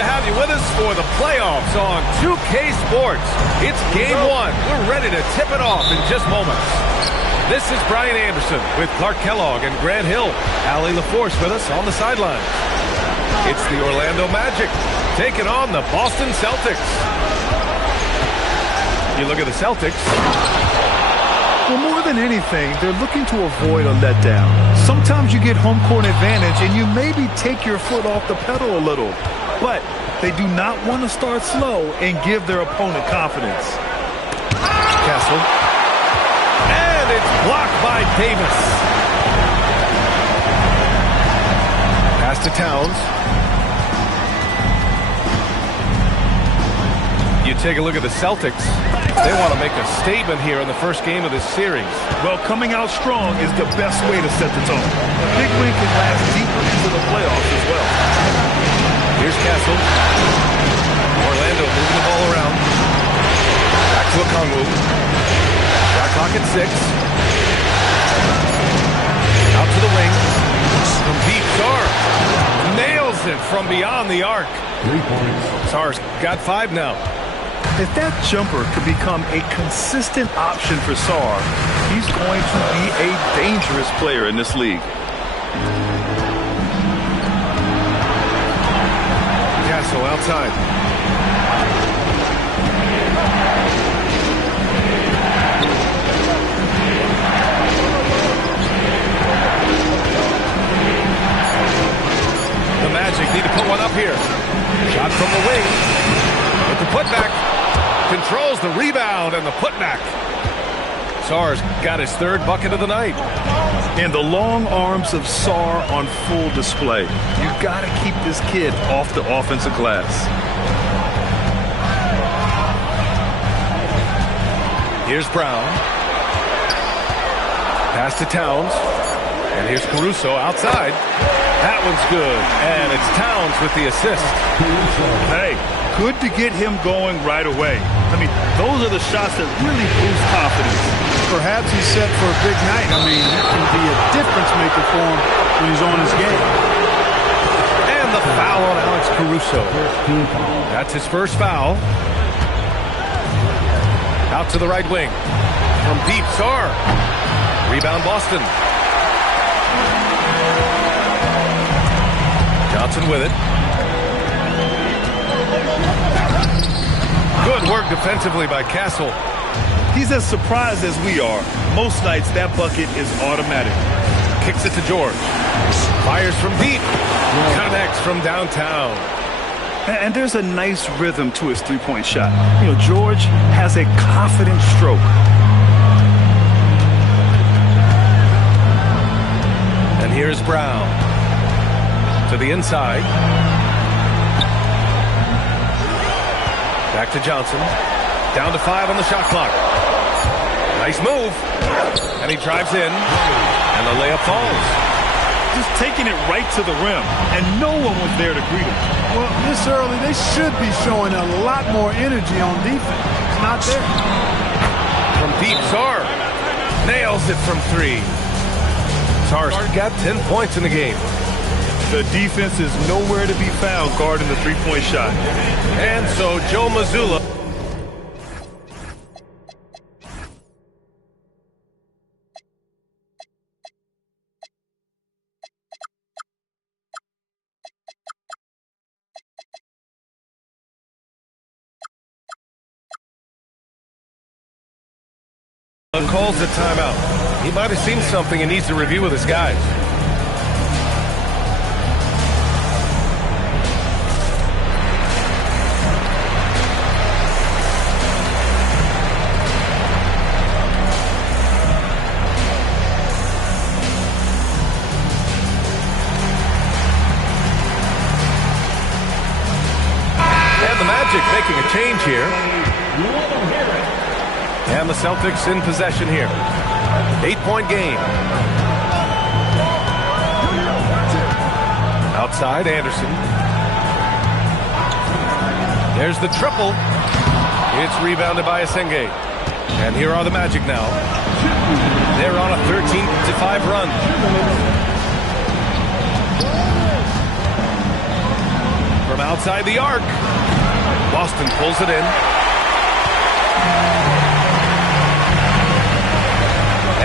to have you with us for the playoffs on 2K Sports. It's Game 1. We're ready to tip it off in just moments. This is Brian Anderson with Clark Kellogg and Grant Hill. Allie LaForce with us on the sidelines. It's the Orlando Magic taking on the Boston Celtics. You look at the Celtics. Well, more than anything, they're looking to avoid a letdown. Sometimes you get home court advantage and you maybe take your foot off the pedal a little. But they do not want to start slow and give their opponent confidence. Castle. And it's blocked by Davis. Pass to Towns. You take a look at the Celtics. They want to make a statement here in the first game of this series. Well, coming out strong is the best way to set the tone. A big win can last deeper into the playoffs as well. Here's Castle. Orlando moving the ball around. Back to Okongwu. Shot clock at 6. Out to the wing. From deep, Sarr nails it from beyond the arc. 3 points. Sarr's got 5 now. If that jumper could become a consistent option for Sarr, he's going to be a dangerous player in this league. Castle outside. The Magic need to put one up here. Shot from the wing. With the putback. Controls the rebound and the putback. Sarr's got his 3rd bucket of the night. And the long arms of Sarr on full display. You got to keep this kid off the offensive glass. Here's Brown. Pass to Towns. And here's Caruso outside. That one's good. And it's Towns with the assist. Hey, good to get him going right away. I mean, those are the shots that really boost confidence. Perhaps he's set for a big night. I mean, he can be a difference maker for him when he's on his game. And the foul on Alex Caruso. That's his first foul. Out to the right wing. From deep, Sarr. Rebound, Boston. Johnson with it. Good work defensively by Castle. He's as surprised as we are. Most nights, that bucket is automatic. Kicks it to George. Fires from deep. Connects from downtown. And there's a nice rhythm to his three-point shot. You know, George has a confident stroke. And here's Brown. To the inside. Back to Johnson. Down to 5 on the shot clock. Nice move. And he drives in. And the layup falls. Just taking it right to the rim. And no one was there to greet him. Well, this early, they should be showing a lot more energy on defense. It's not there. From deep, Sarr. Nails it from 3. Sarr's got 10 points in the game. The defense is nowhere to be found guarding the three-point shot. And so Joe Mazzulla. Calls the timeout. He might have seen something and needs to review with his guys. And the Magic making a change here. And the Celtics in possession here. 8-point game. Outside, Anderson. There's the triple. It's rebounded by Asenge. And here are the Magic now. They're on a 13-5 run. From outside. outside the arc. Boston pulls it in.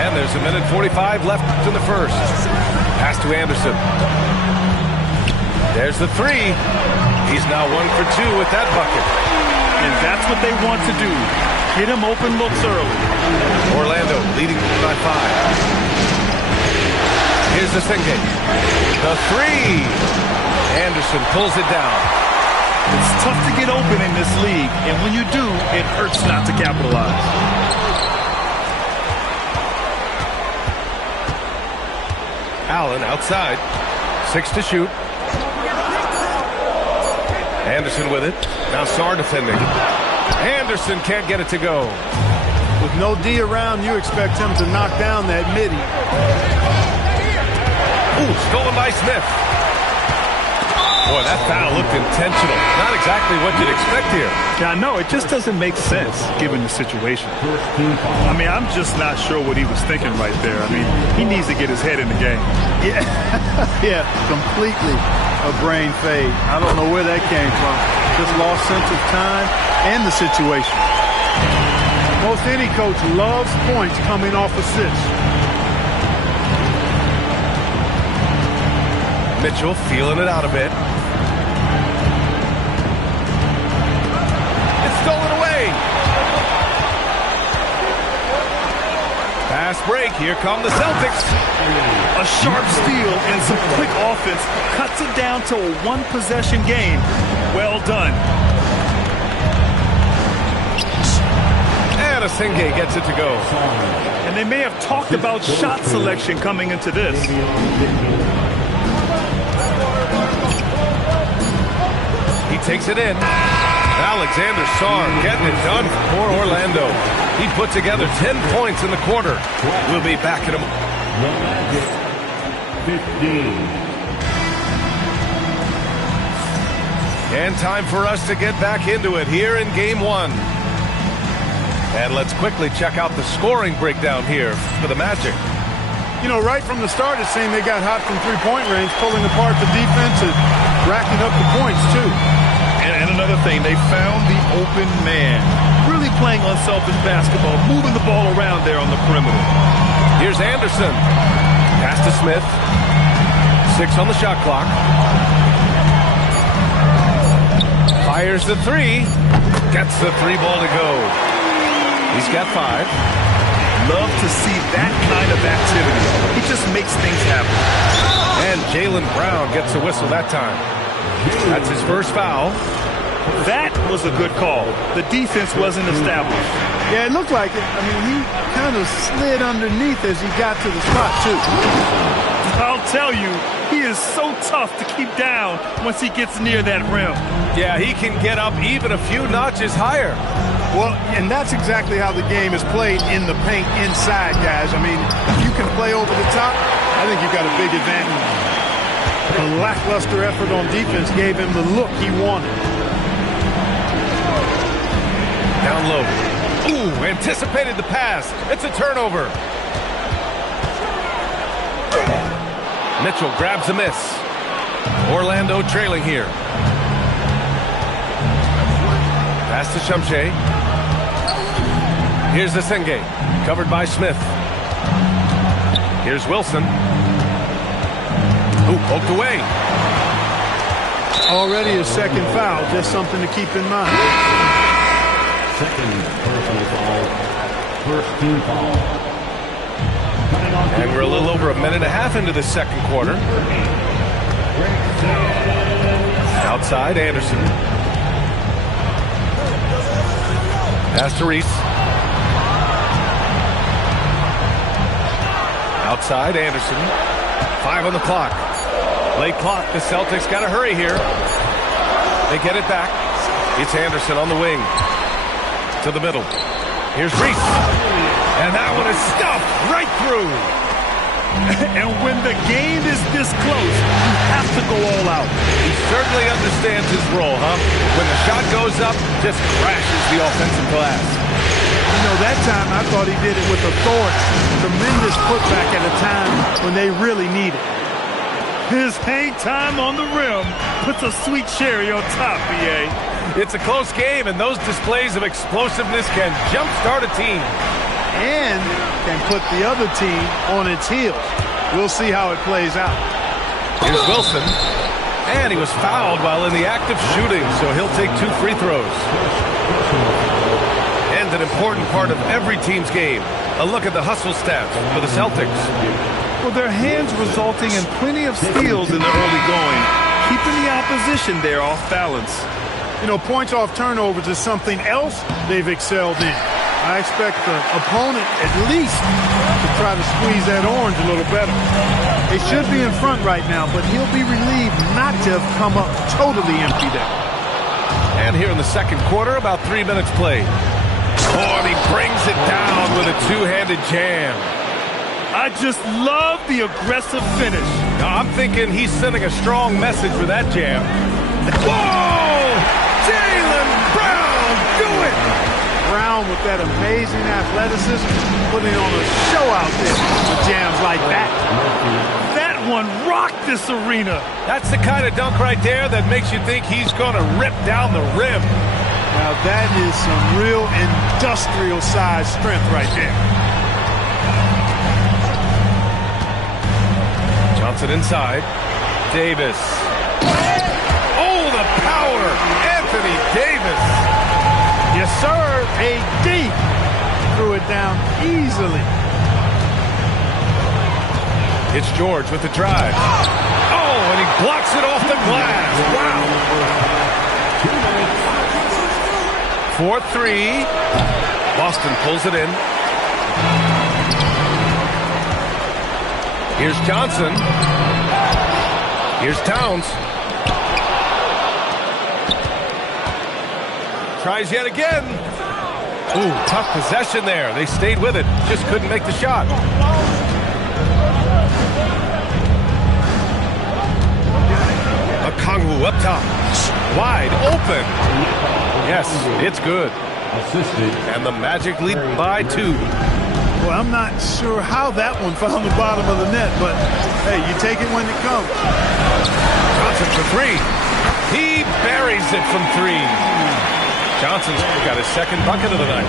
And there's a minute 45 left in the first. Pass to Anderson. There's the three. He's now 1 for 2 with that bucket. And that's what they want to do. Get him open looks early. Orlando leading by 5. Here's the Singate. The three. Anderson pulls it down. It's tough to get open in this league, and when you do, it hurts not to capitalize. Allen outside. 6 to shoot. Anderson with it. Now Sarr defending. Anderson can't get it to go. With no D around, you expect him to knock down that midi. Ooh, stolen by Smith. Boy, that foul looked intentional. Not exactly what you'd expect here. Yeah, I know. It just doesn't make sense given the situation. I mean, I'm just not sure what he was thinking right there. I mean, he needs to get his head in the game. Yeah, yeah, completely a brain fade. I don't know where that came from. Just lost sense of time and the situation. Most any coach loves points coming off assists. Mitchell feeling it out a bit. It's stolen away. Fast break. Here come the Celtics. A sharp steal and some quick offense cuts it down to a one-possession game. Well done. And Singate gets it to go. And they may have talked about shot selection coming into this. He takes it in. Alexander Sarr getting it done for Orlando. He put together 10 points in the quarter. We'll be back in a moment. 15. And time for us to get back into it here in Game 1. And let's quickly check out the scoring breakdown here for the Magic. You know, right from the start, it seemed they got hot from three-point range, pulling apart the defense and racking up the points, too. And another thing, they found the open man. Really playing unselfish basketball, moving the ball around there on the perimeter. Here's Anderson. Pass to Smith. 6 on the shot clock. Fires the three. Gets the three ball to go. He's got 5. Love to see that kind of activity. He just makes things happen. And Jaylen Brown gets a whistle that time. That's his first foul. That was a good call. The defense wasn't established. Yeah, it looked like it. I mean, he kind of slid underneath as he got to the spot, too. I'll tell you, he is so tough to keep down once he gets near that rim. Yeah, he can get up even a few notches higher. Well, and that's exactly how the game is played in the paint inside, guys. I mean, if you can play over the top, I think you've got a big advantage. A lackluster effort on defense gave him the look he wanted. Down low. Ooh, anticipated the pass. It's a turnover. Mitchell grabs a miss. Orlando trailing here. Pass to Shumshay. Here's the Singate. Covered by Smith. Here's Wilson. Ooh, poked away. Already his second foul. Just something to keep in mind. Second personal foul. First team foul. And we're a little over a minute and a half into the second quarter. Outside, Anderson. Pass to Reese. Outside, Anderson. 5 on the clock. Late clock. The Celtics got to hurry here. They get it back. It's Anderson on the wing. To the middle. Here's Reese. And that one is stuffed right through. And when the game is this close, you have to go all out. He certainly understands his role, huh? When the shot goes up, just crashes the offensive glass. You know, that time I thought he did it with authority. Tremendous putback at a time when they really need it. His hang time on the rim puts a sweet cherry on top, BA. It's a close game, and those displays of explosiveness can jumpstart a team. And can put the other team on its heels. We'll see how it plays out. Here's Wilson. And he was fouled while in the act of shooting, so he'll take 2 free throws. And an important part of every team's game, a look at the hustle stats for the Celtics. Well, their hands resulting in plenty of steals in the early going, keeping the opposition there off balance. You know, points off turnovers is something else they've excelled in. I expect the opponent at least to try to squeeze that orange a little better. They should be in front right now, but he'll be relieved not to have come up totally empty there. And here in the second quarter, about 3 minutes played. Oh, and he brings it down with a two-handed jam. I just love the aggressive finish. Now, I'm thinking he's sending a strong message with that jam. Whoa! Jaylen Brown, do it! Brown with that amazing athleticism, putting on a show out there with jams like that. That one rocked this arena. That's the kind of dunk right there that makes you think he's going to rip down the rim. Now that is some real industrial size strength right there. Johnson inside. Davis. Oh, the power! Anthony Davis. Yes, sir. AD threw it down easily. It's George with the drive. Oh, and he blocks it off the glass. Wow. 4-3. Boston pulls it in. Here's Johnson. Here's Towns. Tries yet again. Ooh, tough possession there. They stayed with it. Just couldn't make the shot. Okongwu up top. Wide open. Yes, it's good. Assisted. And the Magic lead by 2. Well, I'm not sure how that one found the bottom of the net, but hey, you take it when it comes. Johnson for 3. He buries it from 3. Johnson's got his second bucket of the night.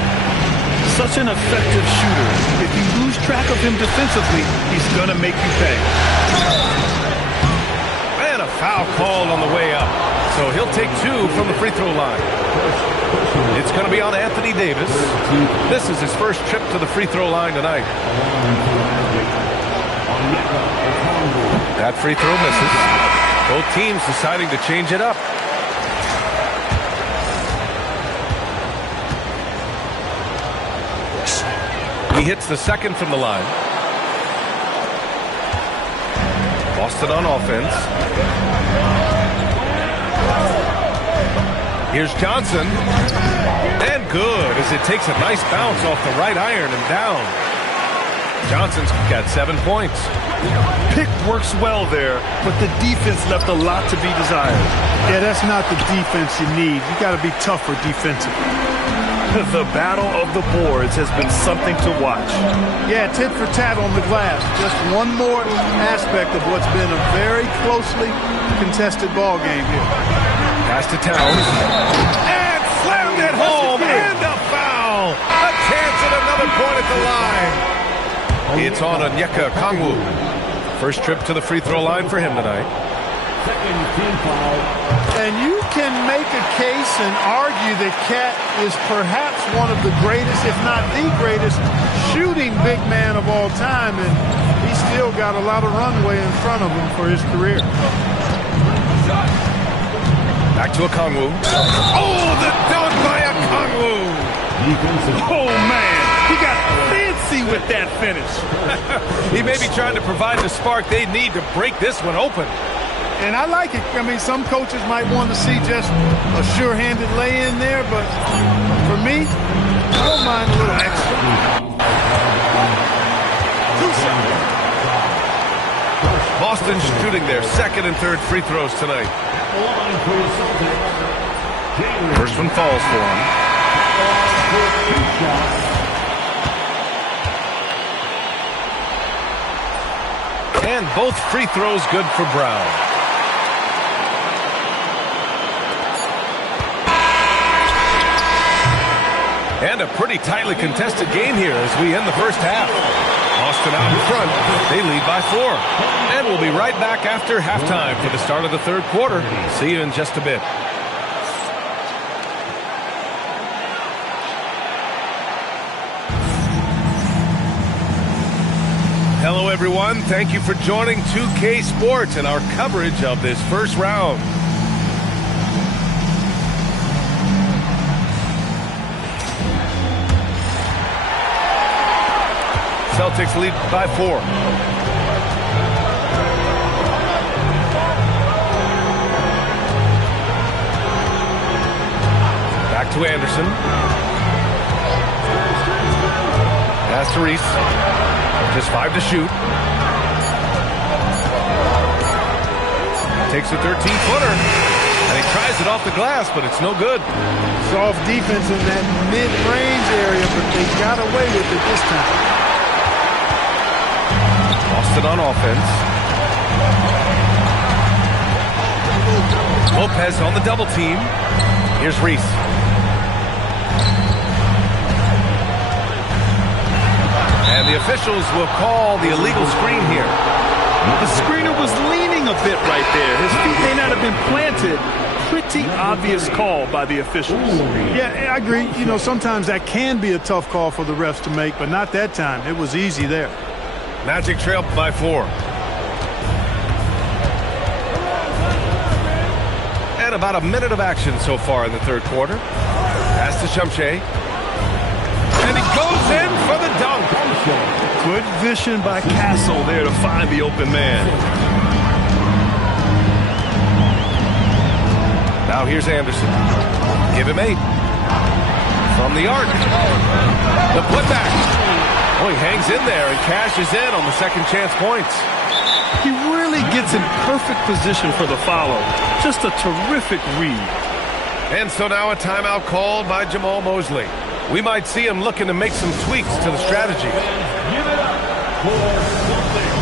Such an effective shooter. If you lose track of him defensively, he's going to make you pay. And a foul called on the way up. So he'll take 2 from the free throw line. It's going to be on Anthony Davis. This is his first trip to the free throw line tonight. That free throw misses. Both teams deciding to change it up. He hits the second from the line. Boston on offense. Here's Johnson. And good as it takes a nice bounce off the right iron and down. Johnson's got 7 points. Pick works well there, but the defense left a lot to be desired. Yeah, that's not the defense you need. You got to be tougher defensively. The battle of the boards has been something to watch. Yeah, tit for tat on the glass. Just one more aspect of what's been a very closely contested ball game here. Pass to Towns. And slammed it home. And a foul. A chance at another point at the line. It's on Onyeka Okongwu. First trip to the free throw line for him tonight. Second team foul. And you can make a case and argue that Cat is perhaps one of the greatest, if not the greatest, shooting big man of all time, and he's still got a lot of runway in front of him for his career. Back to Okongwu. Oh, the dunk by Okongwu! Oh, man, he got fancy with that finish. He may be trying to provide the spark they need to break this one open. And I like it. I mean, some coaches might want to see just a sure-handed lay-in there, but for me, I don't mind a little extra. Boston shooting their second and third free throws tonight. First one falls for him. And both free throws good for Brown. And a pretty tightly contested game here as we end the first half. Austin out in front. They lead by 4. And we'll be right back after halftime for the start of the third quarter. See you in just a bit. Hello, everyone. Thank you for joining 2K Sports and our coverage of this first round. Celtics lead by 4. Back to Anderson. Pass to Reese. Just 5 to shoot. Takes a 13-footer. And he tries it off the glass, but it's no good. Soft defense in that mid-range area, but they got away with it this time. Austin on offense. Lopez on the double team. Here's Reese. And the officials will call the illegal screen here. The screener was leaning a bit right there. His feet may not have been planted. Pretty obvious call by the officials. Yeah, I agree. You know, sometimes that can be a tough call for the refs to make, but not that time. It was easy there. Magic trail by 4. And about a minute of action so far in the third quarter. Pass to Shumshay. And he goes in for the dunk. Good vision by Castle there to find the open man. Now here's Anderson. Give him 8. From the arc. The putback. Oh, he hangs in there and cashes in on the second chance points. He really gets in perfect position for the follow. Just a terrific read. And so now a timeout called by Jamal Mosley. We might see him looking to make some tweaks to the strategy. Give it up for Celtics.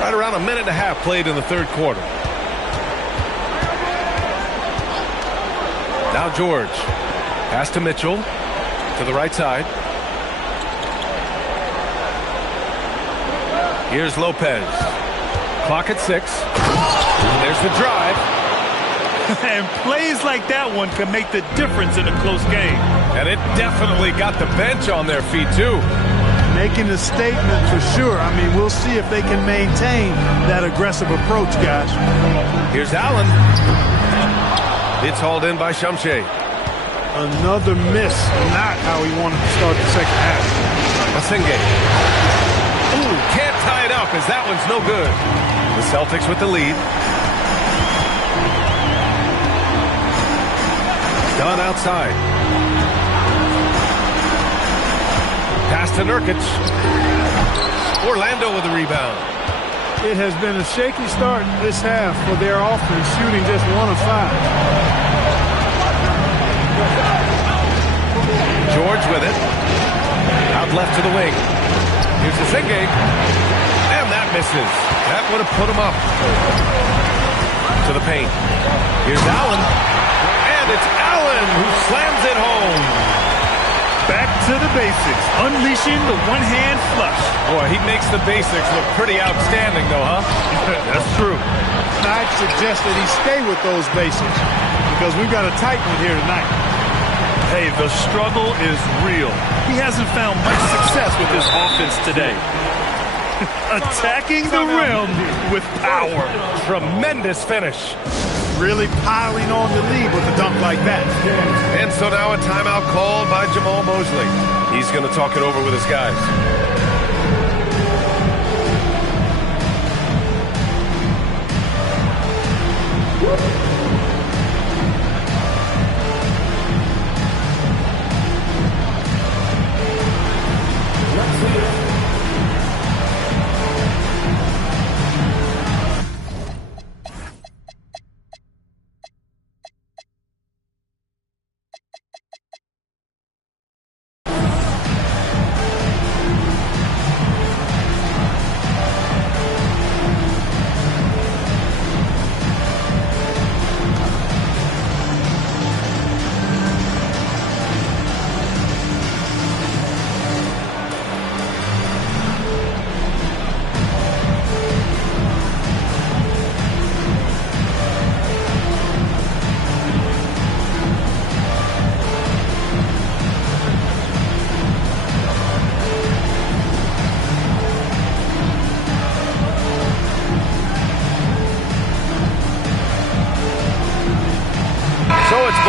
Right around a minute and a half played in the third quarter. Now George. Pass to Mitchell. To the right side. Here's Lopez. Clock at 6. There's the drive. And plays like that one can make the difference in a close game. And it definitely got the bench on their feet, too. Making a statement for sure. I mean, we'll see if they can maintain that aggressive approach, guys. Here's Allen. It's hauled in by Shumshay. Another miss. Not how he wanted to start the second half. Masenge. Ooh, can't tie it up as that one's no good. The Celtics with the lead. Done outside. Pass to Nurkic. Orlando with the rebound. It has been a shaky start this half for their offense, shooting just 1 of 5. George with it. Out left to the wing. Here's the Zingue. And that misses. That would have put him up. To the paint. Here's Allen. And it's Allen who slams it home. Back to the basics. Unleashing the one-hand flush. Boy, he makes the basics look pretty outstanding, though, huh? That's true. I'd suggest that he stay with those basics because we've got a tight one here tonight. Hey, the struggle is real. He hasn't found much success with his offense today. Attacking the rim with power. Tremendous finish. Really piling on the lead with a dunk like that. And so now a timeout called by Jamal Mosley. He's going to talk it over with his guys.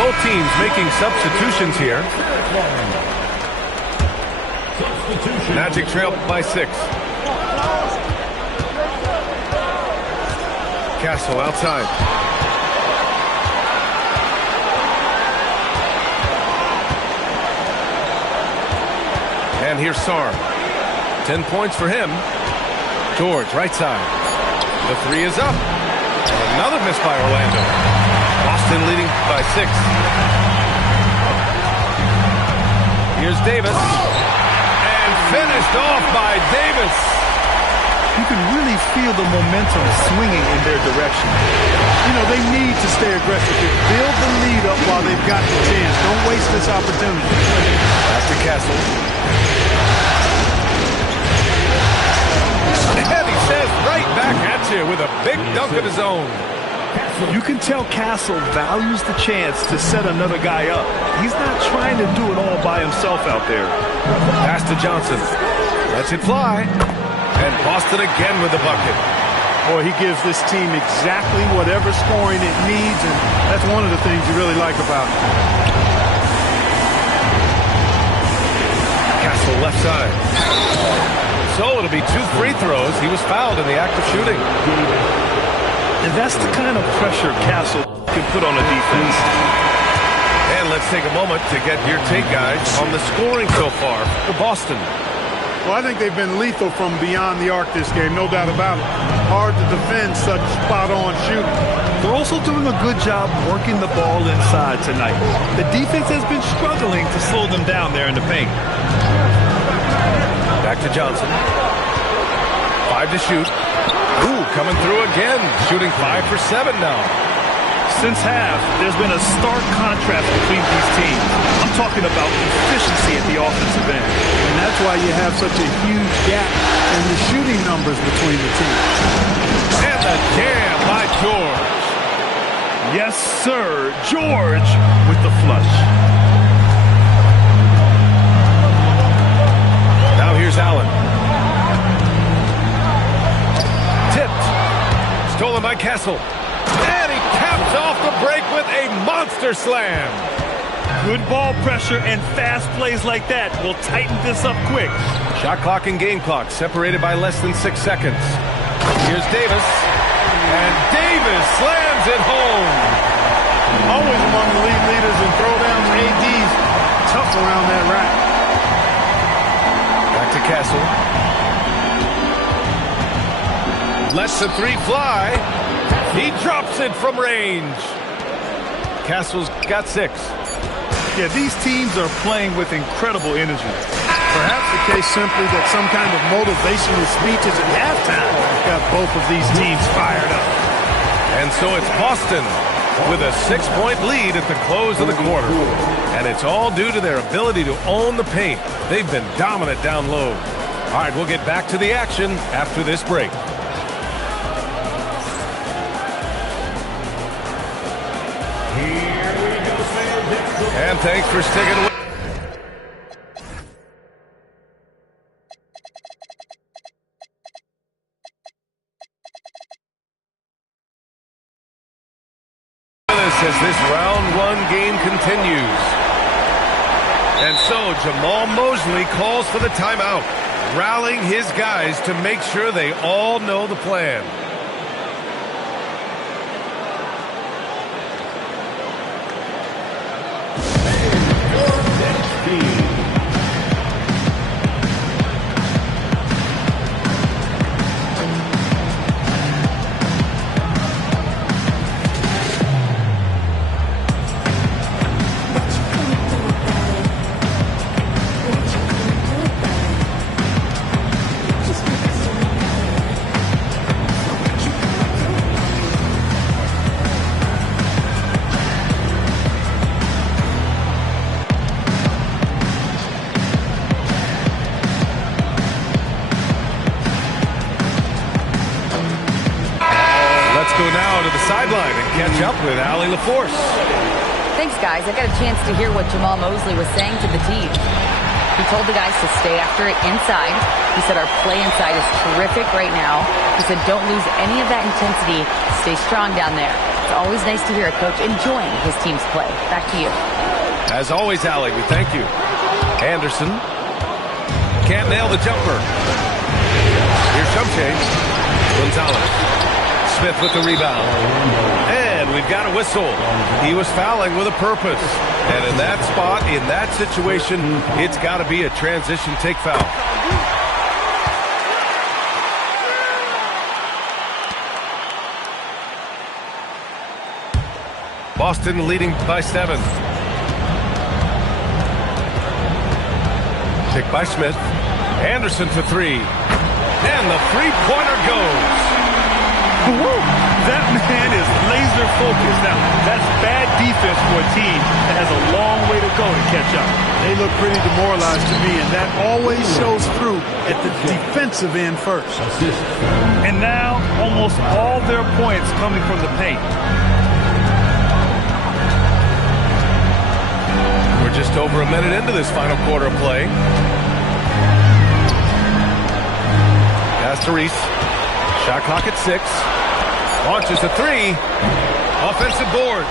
both teams making substitutions here. Magic trail by 6. Castle outside. And here's Sarr. 10 points for him. George, right side. The 3 is up. And another miss by Orlando. Boston leading by 6. Here's Davis. And finished off by Davis. You can really feel the momentum swinging in their direction. You know, they need to stay aggressive here. Build the lead up while they've got the chance. Don't waste this opportunity. Back to Castle. And he says right back at you with a big dunk of his own. You can tell Castle values the chance to set another guy up. He's not trying to do it all by himself out there. Pass to Johnson. Lets it fly. And Boston again with the bucket. Boy, he gives this team exactly whatever scoring it needs, and that's one of the things you really like about him. Castle left side. So it'll be 2 free throws. He was fouled in the act of shooting. And that's the kind of pressure Castle can put on a defense. And let's take a moment to get your take, guys, on the scoring so far for Boston. Well, I think they've been lethal from beyond the arc this game, no doubt about it. Hard to defend such spot-on shooting. They're also doing a good job working the ball inside tonight. The defense has been struggling to slow them down there in the paint. Back to Johnson. 5 to shoot. Ooh, coming through again. Shooting 5 for 7 now. Since half, there's been a stark contrast between these teams. I'm talking about efficiency at the offensive end. And that's why you have such a huge gap in the shooting numbers between the teams. And the jam by George. Yes, sir. George with the flush. Now here's Allen. Tipped. Stolen by Castle. And he caps off the break with a monster slam. Good ball pressure and fast plays like that will tighten this up quick. Shot clock and game clock separated by less than 6 seconds. Here's Davis. And Davis slams it home. Always among the league leaders in throwdowns. AD's tough around that rack. Back to Castle. Lets the 3 fly. He drops it from range. Castle's got 6. Yeah, these teams are playing with incredible energy. Perhaps the case simply that some kind of motivational speeches at halftime got both of these teams fired up. And so it's Boston with a 6-point lead at the close of the quarter. And it's all due to their ability to own the paint. They've been dominant down low. All right, we'll get back to the action after this break. And thanks for sticking with. As this round 1 game continues. And so Jamal Mosley calls for the timeout, rallying his guys to make sure they all know the plan. Sideline and catch up with Allie LaForce. Thanks, guys. I got a chance to hear what Jamal Mosley was saying to the team. He told the guys to stay after it inside. He said our play inside is terrific right now. He said don't lose any of that intensity. Stay strong down there. It's always nice to hear a coach enjoying his team's play. Back to you. As always, Allie, we thank you. Anderson can't nail the jumper. Here's Shumche. Gonzalez. Smith with the rebound. And we've got a whistle. He was fouling with a purpose. And in that spot, in that situation, it's got to be a transition take foul. Boston leading by 7. Pick by Smith. Anderson for 3. And the three-pointer goes. Woo! That man is laser focused. Now, that's bad defense for a team that has a long way to go to catch up. They look pretty demoralized to me, and that always shows through at the defensive end first. And now, almost all their points coming from the paint. We're just over a minute into this final quarter of play. Pass to Reese. Shot clock at 6. Launches a 3. Offensive board.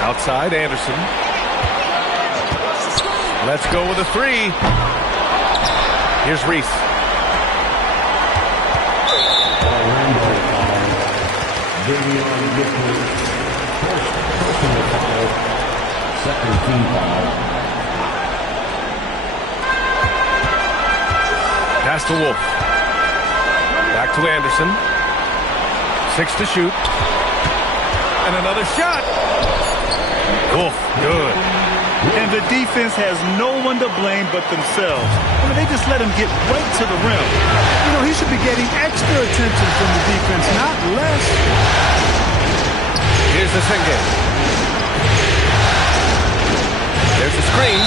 Outside, Anderson. Let's go with a 3. Here's Reese. Second team foul. Pass to Wolf. Back to Anderson. 6 to shoot. And another shot. Wolf, good. And the defense has no one to blame but themselves. I mean, they just let him get right to the rim. You know, he should be getting extra attention from the defense, not less. Here's the Singh. There's a screen.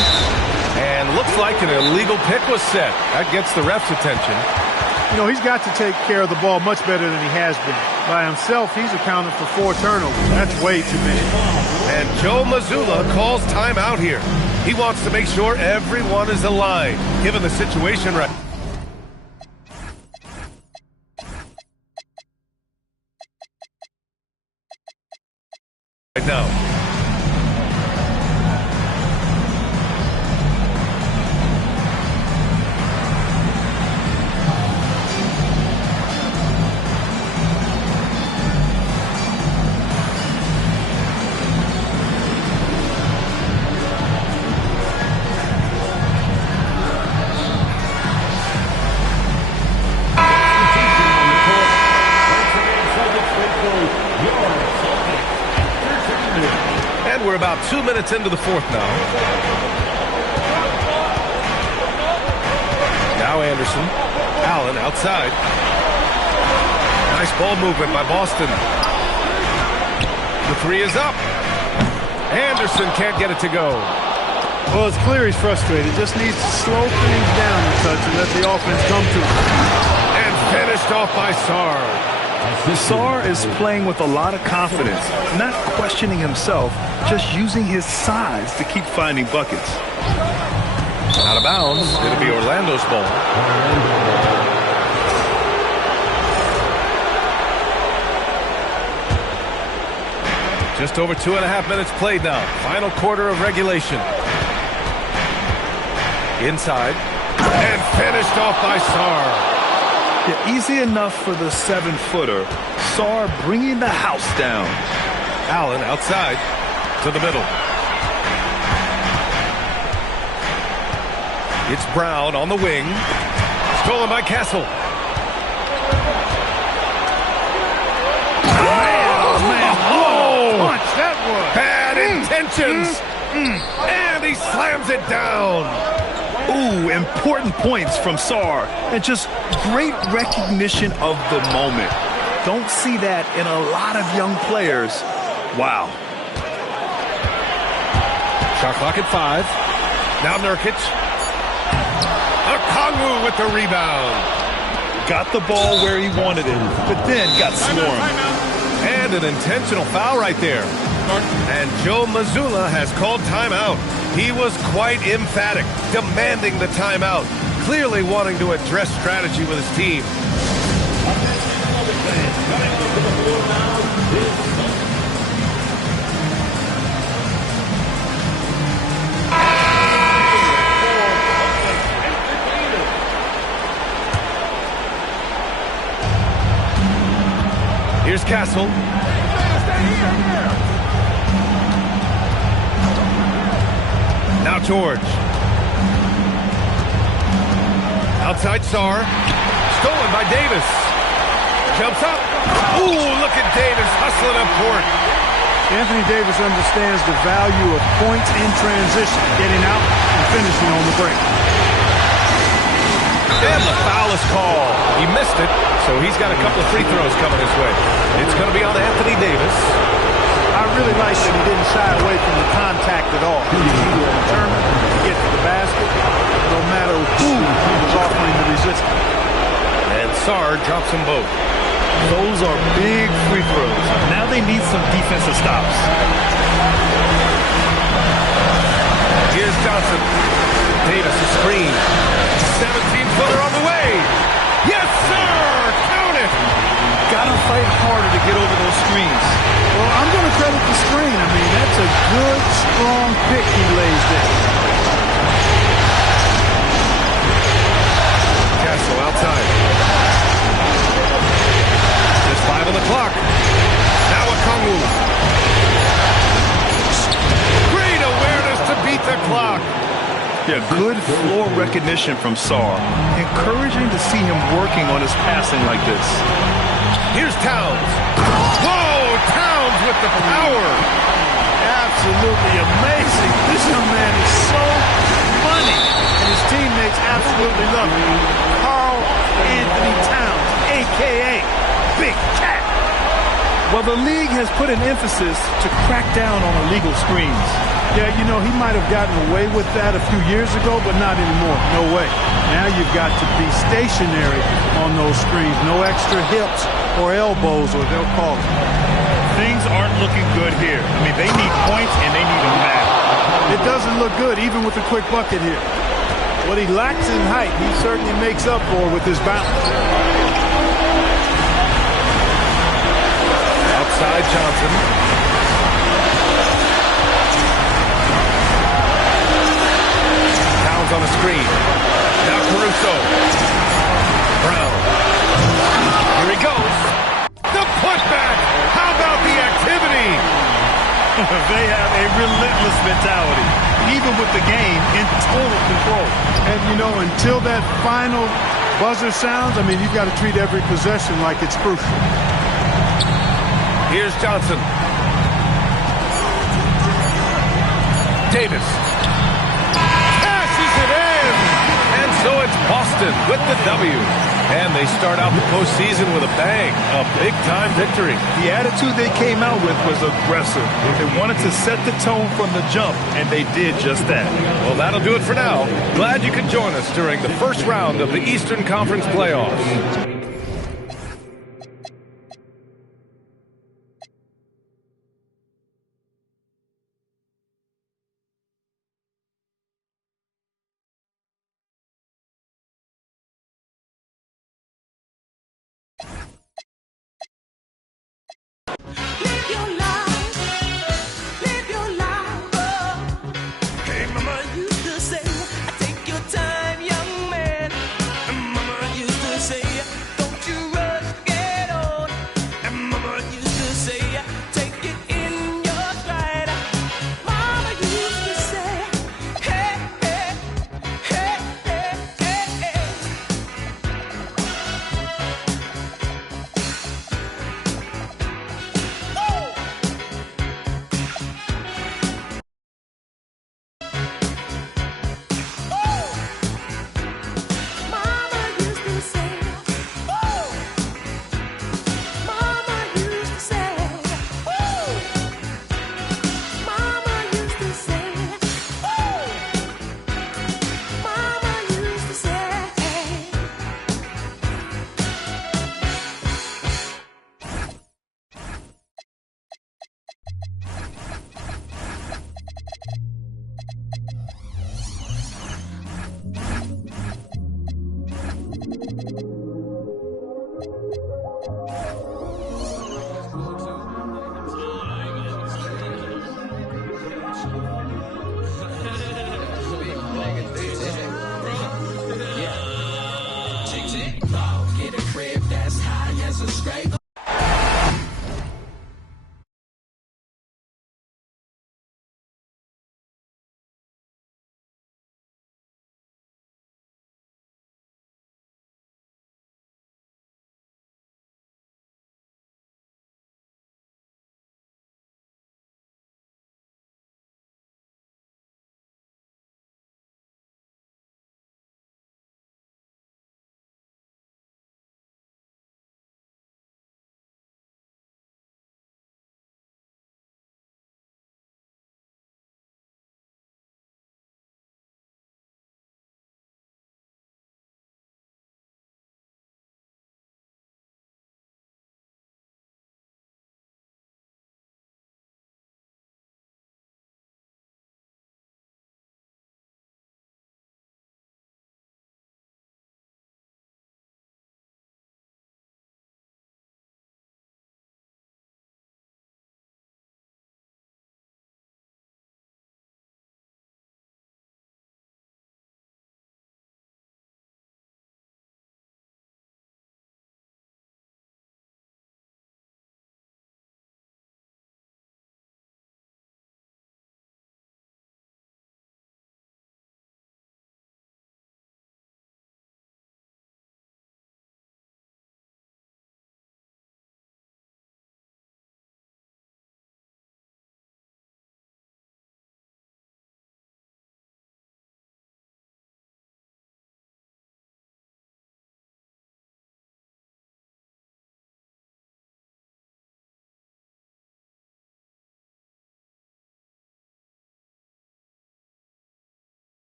And looks like an illegal pick was set. That gets the ref's attention. You know, he's got to take care of the ball much better than he has been. By himself, he's accounted for 4 turnovers. That's way too many. And Joe Mazzulla calls timeout here. He wants to make sure everyone is aligned, given the situation right now. We're about 2 minutes into the fourth now. Now Anderson. Allen outside. Nice ball movement by Boston. The 3 is up. Anderson can't get it to go. Well, it's clear he's frustrated. Just needs to slow things down a touch and let the offense come to him. And finished off by Sarr. Sarr is playing with a lot of confidence, not questioning himself, just using his size to keep finding buckets. Out of bounds. It'll be Orlando's ball. Just over 2.5 minutes played now. Final quarter of regulation. Inside. And finished off by Sarr. Yeah, easy enough for the 7-footer. Sarr bringing the house down. Allen outside to the middle. It's Brown on the wing. Stolen by Castle. Punch, that was. Bad intentions. And he slams it down. Ooh, important points from Sarr. And just great recognition of the moment. Don't see that in a lot of young players. Wow. Shot clock at 5. Now Nurkic. Okongwu with the rebound. Got the ball where he wanted it, but then got swarmed. And an intentional foul right there. And Joe Mazzulla has called timeout. He was quite emphatic, demanding the timeout, clearly wanting to address strategy with his team. Coming onto the floor now is Castle. Now George. Outside Sarr. Stolen by Davis. Jumps up. Ooh, look at Davis hustling up court. Anthony Davis understands the value of points in transition, getting out and finishing on the break. And the foul is called. He missed it, so he's got a couple of free throws coming his way. It's going to be on Anthony Davis. I really like that he didn't shy away from the contact at all. He was determined to get to the basket, no matter who was offering the resistance. And Sarr drops them both. Those are big free throws. Now they need some defensive stops. Here's Johnson. Davis a screen. 17-footer on the way. Yes, sir! Count it! Gotta fight harder to get over those screens. Well, I'm going to credit the screen. I mean, that's a good, strong pick he lays there. Castle outside. There's 5 on the clock. Now Okongwu. Great awareness to beat the clock. Yeah, good floor recognition from Sarr. Encouraging to see him working on his passing like this. Here's Towns. Whoa, Towns with the power. Absolutely amazing. This young man is so funny. And his teammates absolutely love him. Karl Anthony Towns, a.k.a. Big Cat. Well, the league has put an emphasis to crack down on illegal screens. Yeah, you know, he might have gotten away with that a few years ago, but not anymore. No way. Now you've got to be stationary on those screens. No extra hips or elbows, or they'll call it. Things aren't looking good here. I mean, they need points, and they need them now. It doesn't look good, even with a quick bucket here. What he lacks in height, he certainly makes up for with his bounce. Outside Johnson. Towns on the screen. Now Caruso. Brown. Here he goes. The putback. How about the activity? They have a relentless mentality, even with the game in total control. And, you know, until that final buzzer sounds, I mean, you've got to treat every possession like it's crucial. Here's Johnson. Davis. Cashes it in. And so it's Boston with the W. And they start out the postseason with a bang. A big-time victory. The attitude they came out with was aggressive. They wanted to set the tone from the jump, and they did just that. Well, that'll do it for now. Glad you could join us during the first round of the Eastern Conference playoffs.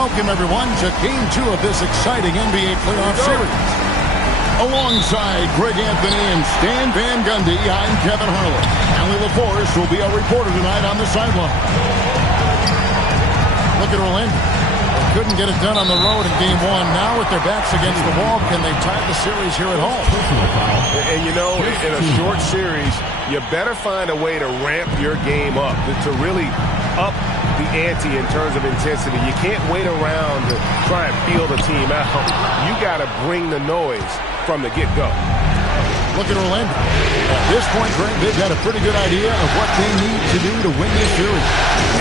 Welcome, everyone, to Game 2 of this exciting NBA playoff series. Alongside Greg Anthony and Stan Van Gundy, I'm Kevin Harlan. Allie LaForce will be our reporter tonight on the sideline. Look at Orlando. They couldn't get it done on the road in Game 1. Now with their backs against the wall, can they tie the series here at home? And you know, in a short series, you better find a way to ramp your game up, to really up the ante in terms of intensity. You can't wait around to try and feel the team out. You got to bring the noise from the get-go. Look at Orlando. At this point, Greg, they've got a pretty good idea of what they need to do to win this series.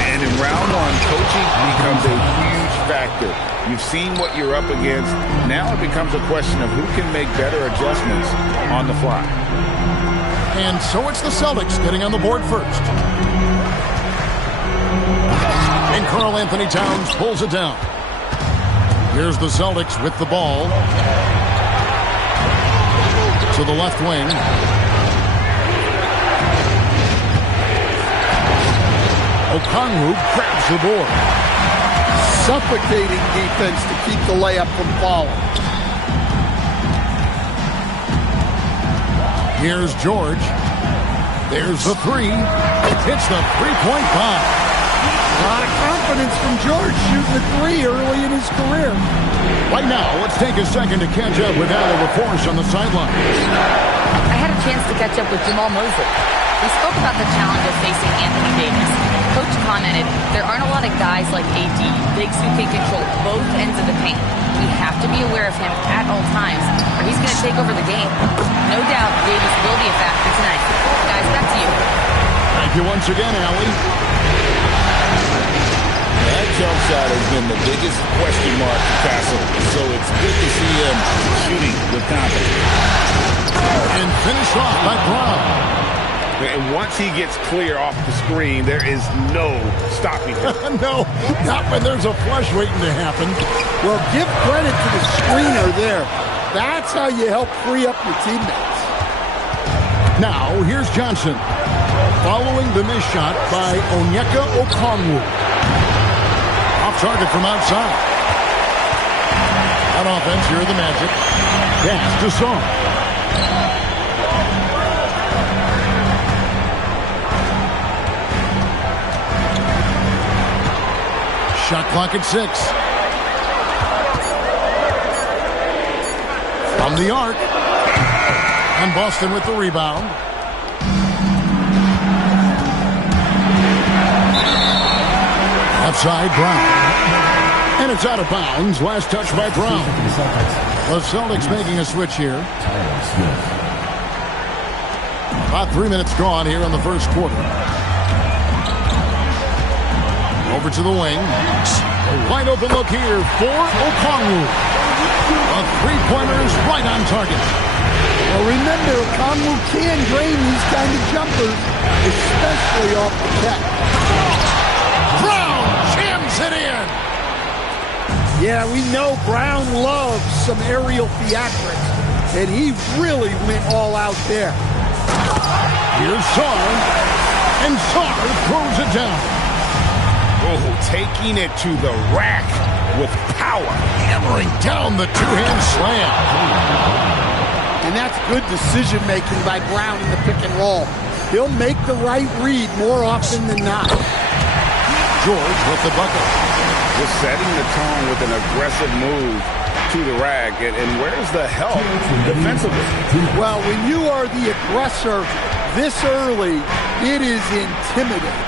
And in round one, coaching becomes a huge factor. You've seen what you're up against. Now it becomes a question of who can make better adjustments on the fly. And so it's the Celtics getting on the board first. And Karl Anthony Towns pulls it down. Here's the Celtics with the ball. To the left wing. Okongwu grabs the board. Suffocating defense to keep the layup from falling. Here's George. There's the three. Hits the three-point bomb. A lot of confidence from George shooting the three early in his career. Right now, let's take a second to catch up with Allie LaForce on the sideline. I had a chance to catch up with Jamal Mosley. We spoke about the challenge of facing Anthony Davis. Coach commented, there aren't a lot of guys like AD, bigs who can control both ends of the paint. We have to be aware of him at all times, or he's going to take over the game. No doubt Davis will be a factor tonight. Guys, back to you. Thank you once again, Allie. That jump shot has been the biggest question mark for Castle, so it's good to see him shooting with confidence. And finished off by Brown. And once he gets clear off the screen, there is no stopping him. No, not when there's a flush waiting to happen. Well, give credit to the screener there. That's how you help free up your teammates. Now, here's Johnson. Following the missed shot by Onyeka Okongwu. Off target from outside. On offense, here are the Magic. Pass to Song. Shot clock at 6. From the arc. And Boston with the rebound. Outside Brown. And it's out of bounds. Last touch by Brown. The Celtics making a switch here. About 3 minutes gone here in the first quarter. Over to the wing. A wide open look here for Okongwu. A three-pointer is right on target. Well, remember, Okongwu can drain these kind of jumpers, especially off the catch. Brown jams it in. Yeah, we know Brown loves some aerial theatrics, and he really went all out there. Here's Sarr. And Sarr throws it down. Oh, taking it to the rack with power. Hammering down the two-hand slam. And that's good decision-making by Brown in the pick and roll. He'll make the right read more often than not. George with the bucket. Just setting the tone with an aggressive move to the rack. And where's the help defensively? Well, when you are the aggressor this early, it is intimidating.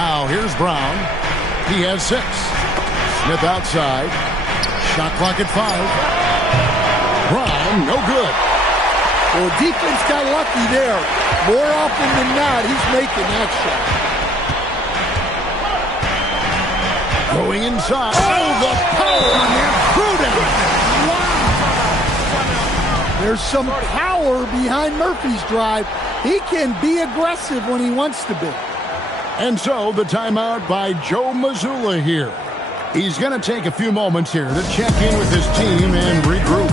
Now, here's Brown. He has 6. Smith outside. Shot clock at 5. Brown, no good. Well, defense got lucky there. More often than not, he's making that shot. Going inside. Oh, the power on that throw down. There's some power behind Murphy's drive. He can be aggressive when he wants to be. And so the timeout by Joe Mazzulla here. He's going to take a few moments here to check in with his team and regroup.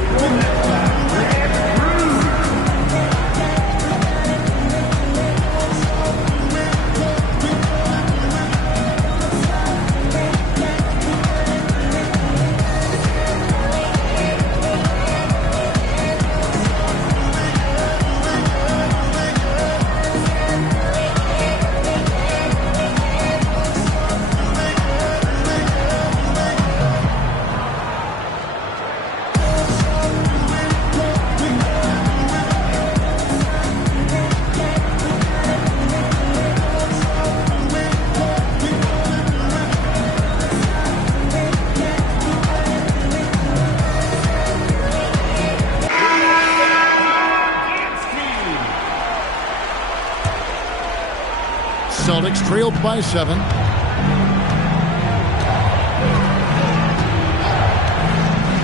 Celtics trailed by 7.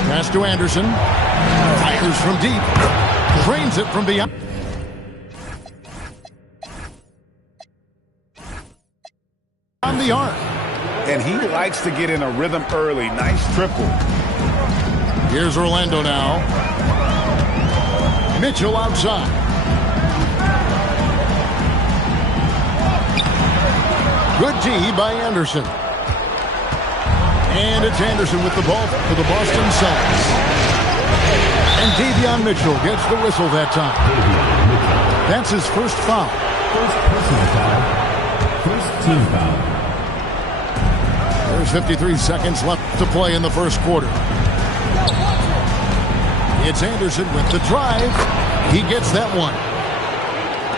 Pass to Anderson. Fires from deep. Drains it from beyond. On the arc. And he likes to get in a rhythm early. Nice triple. Here's Orlando now. Mitchell outside. Good D by Anderson. And it's Anderson with the ball for the Boston Celtics. And Davion Mitchell gets the whistle that time. That's his first foul. First personal foul. First team foul. There's 53 seconds left to play in the first quarter. It's Anderson with the drive. He gets that one.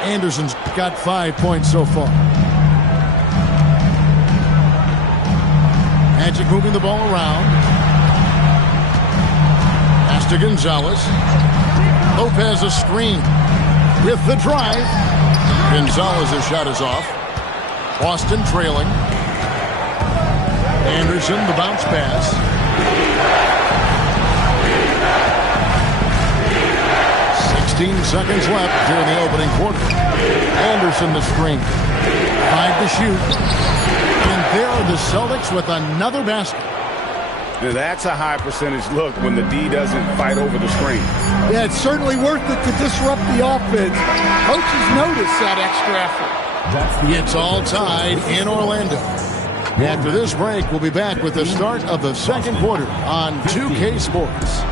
Anderson's got 5 points so far. Magic moving the ball around. Pass to Gonzalez. Lopez a screen. With the drive. Gonzalez's shot is off. Boston trailing. Anderson, the bounce pass. 16 seconds left here in the opening quarter. Anderson the screen. 5 to shoot. And there are the Celtics with another basket. Now that's a high percentage look when the D doesn't fight over the screen. Yeah, it's certainly worth it to disrupt the offense. Coaches notice that extra effort. It's all tied in Orlando. After this break, we'll be back with the start of the second quarter on 2K Sports.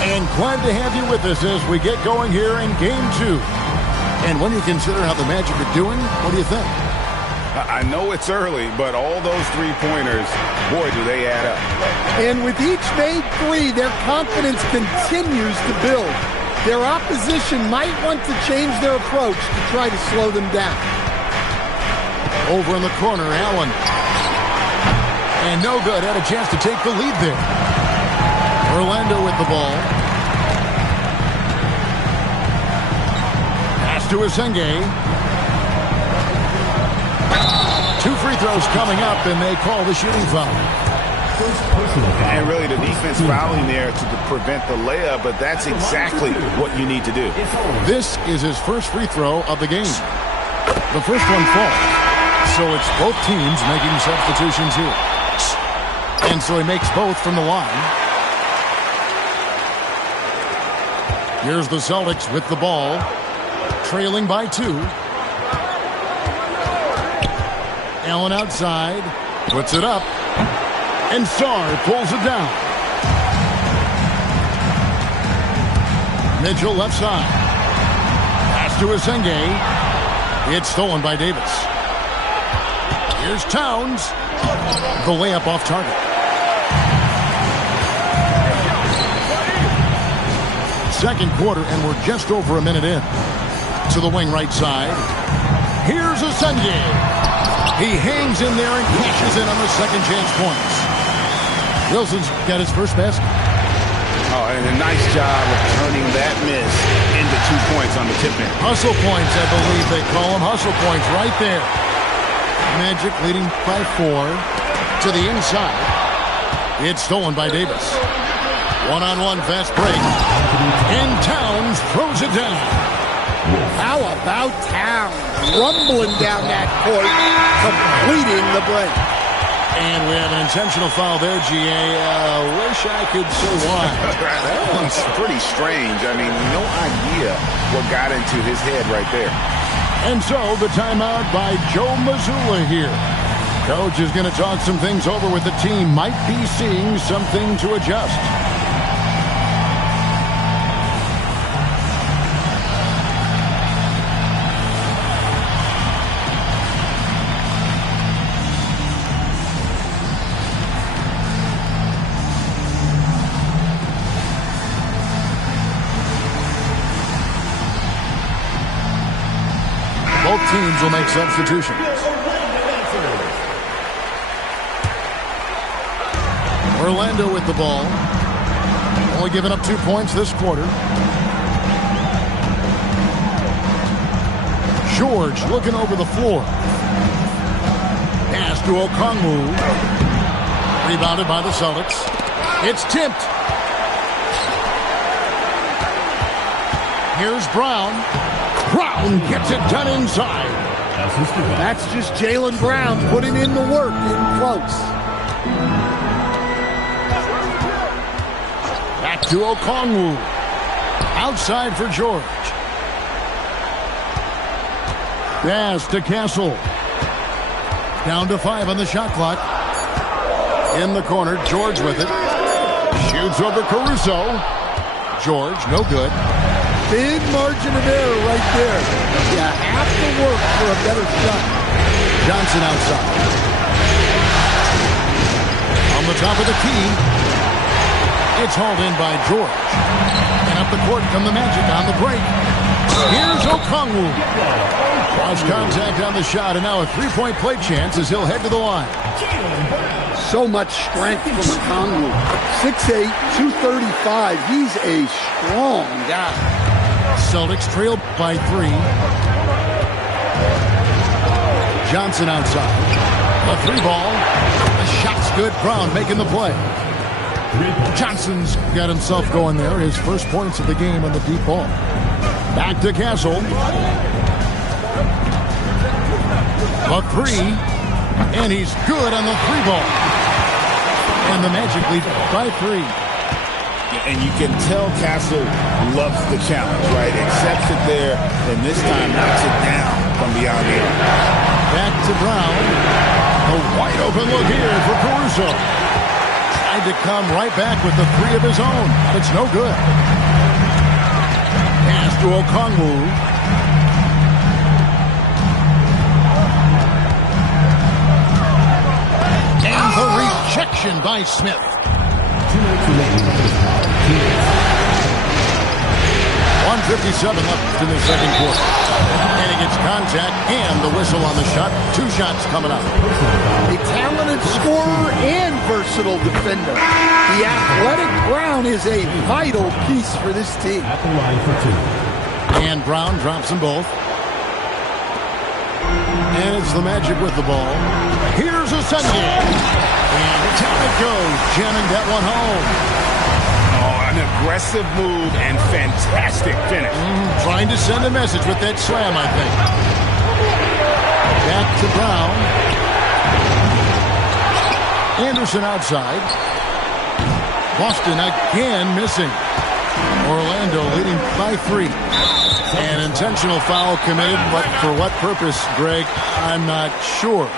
And glad to have you with us as we get going here in Game 2. And when you consider how the Magic are doing, what do you think? I know it's early, but all those three-pointers, boy, do they add up. And with each made three, their confidence continues to build. Their opposition might want to change their approach to try to slow them down. Over in the corner, Allen. And no good. Had a chance to take the lead there. Orlando with the ball. Pass to Asenge. 2 free throws coming up, and they call the shooting foul. And really the defense fouling there to prevent the layup, but that's exactly what you need to do. This is his first free throw of the game. The first one falls. So it's both teams making substitutions here. And so he makes both from the line. Here's the Celtics with the ball. Trailing by 2. Allen outside. Puts it up. And Sarr pulls it down. Mitchell left side. Pass to Asenge. It's stolen by Davis. Here's Towns. The layup off target. Second quarter, and we're just over a minute in. To the wing right side. Here's Asenge. He hangs in there and cashes in on the second chance points. Wilson's got his first basket. Oh, and a nice job of turning that miss into 2 points on the tip-in. Hustle points, I believe they call them. Hustle points right there. Magic leading by 4 to the inside. It's stolen by Davis. One-on-one fast break. And Towns throws it down. How about Towns rumbling down that court, completing the break. And we have an intentional foul there, GA. Wish I could say why. That one's pretty strange. I mean, no idea what got into his head right there. And so the timeout by Joe Mazzulla here. Coach is going to talk some things over with the team. Might be seeing something to adjust. Both teams will make substitutions. Orlando with the ball. Only giving up 2 points this quarter. George looking over the floor. Pass to Okongwu. Rebounded by the Celtics. It's tipped. Here's Brown. Brown gets it done inside. That's just Jaylen Brown putting in the work in close. Back to Okongwu. Outside for George. Pass to Castle. Down to 5 on the shot clock. In the corner, George with it. Shoots over Caruso. George, no good. Big margin of error right there. You have to work for a better shot. Johnson outside. On the top of the key. It's hauled in by George. And up the court come the Magic on the break. Here's Okongwu. Cross contact on the shot, and now a three-point play chance as he'll head to the line. So much strength from Okongwu. 6'8", 235. He's a strong guy. Celtics trail by 3. Johnson outside. A 3-ball. The shot's good. Brown making the play. Johnson's got himself going there. His first points of the game on the deep ball. Back to Castle. A 3. And he's good on the 3-ball. And the Magic lead by 3. And you can tell Castle loves the challenge, right? Accepts it there, and this time knocks it down from beyond the arc. Back to Brown. A wide open look here for Caruso. Tried to come right back with the 3 of his own. It's no good. Pass to Okongwu. And the rejection by Smith. 1:57 left in the second quarter. And he gets contact and the whistle on the shot. 2 shots coming up. A talented scorer and versatile defender. The athletic Brown is a vital piece for this team. At the line for 2. And Brown drops them both. And it's the Magic with the ball. Here's a Sunday. And down it goes. Jamming that one home. An aggressive move and fantastic finish. Trying to send a message with that slam, I think. Back to Brown. Anderson outside. Boston again missing. Orlando leading by 3. An intentional foul committed, but for what purpose, Greg, I'm not sure.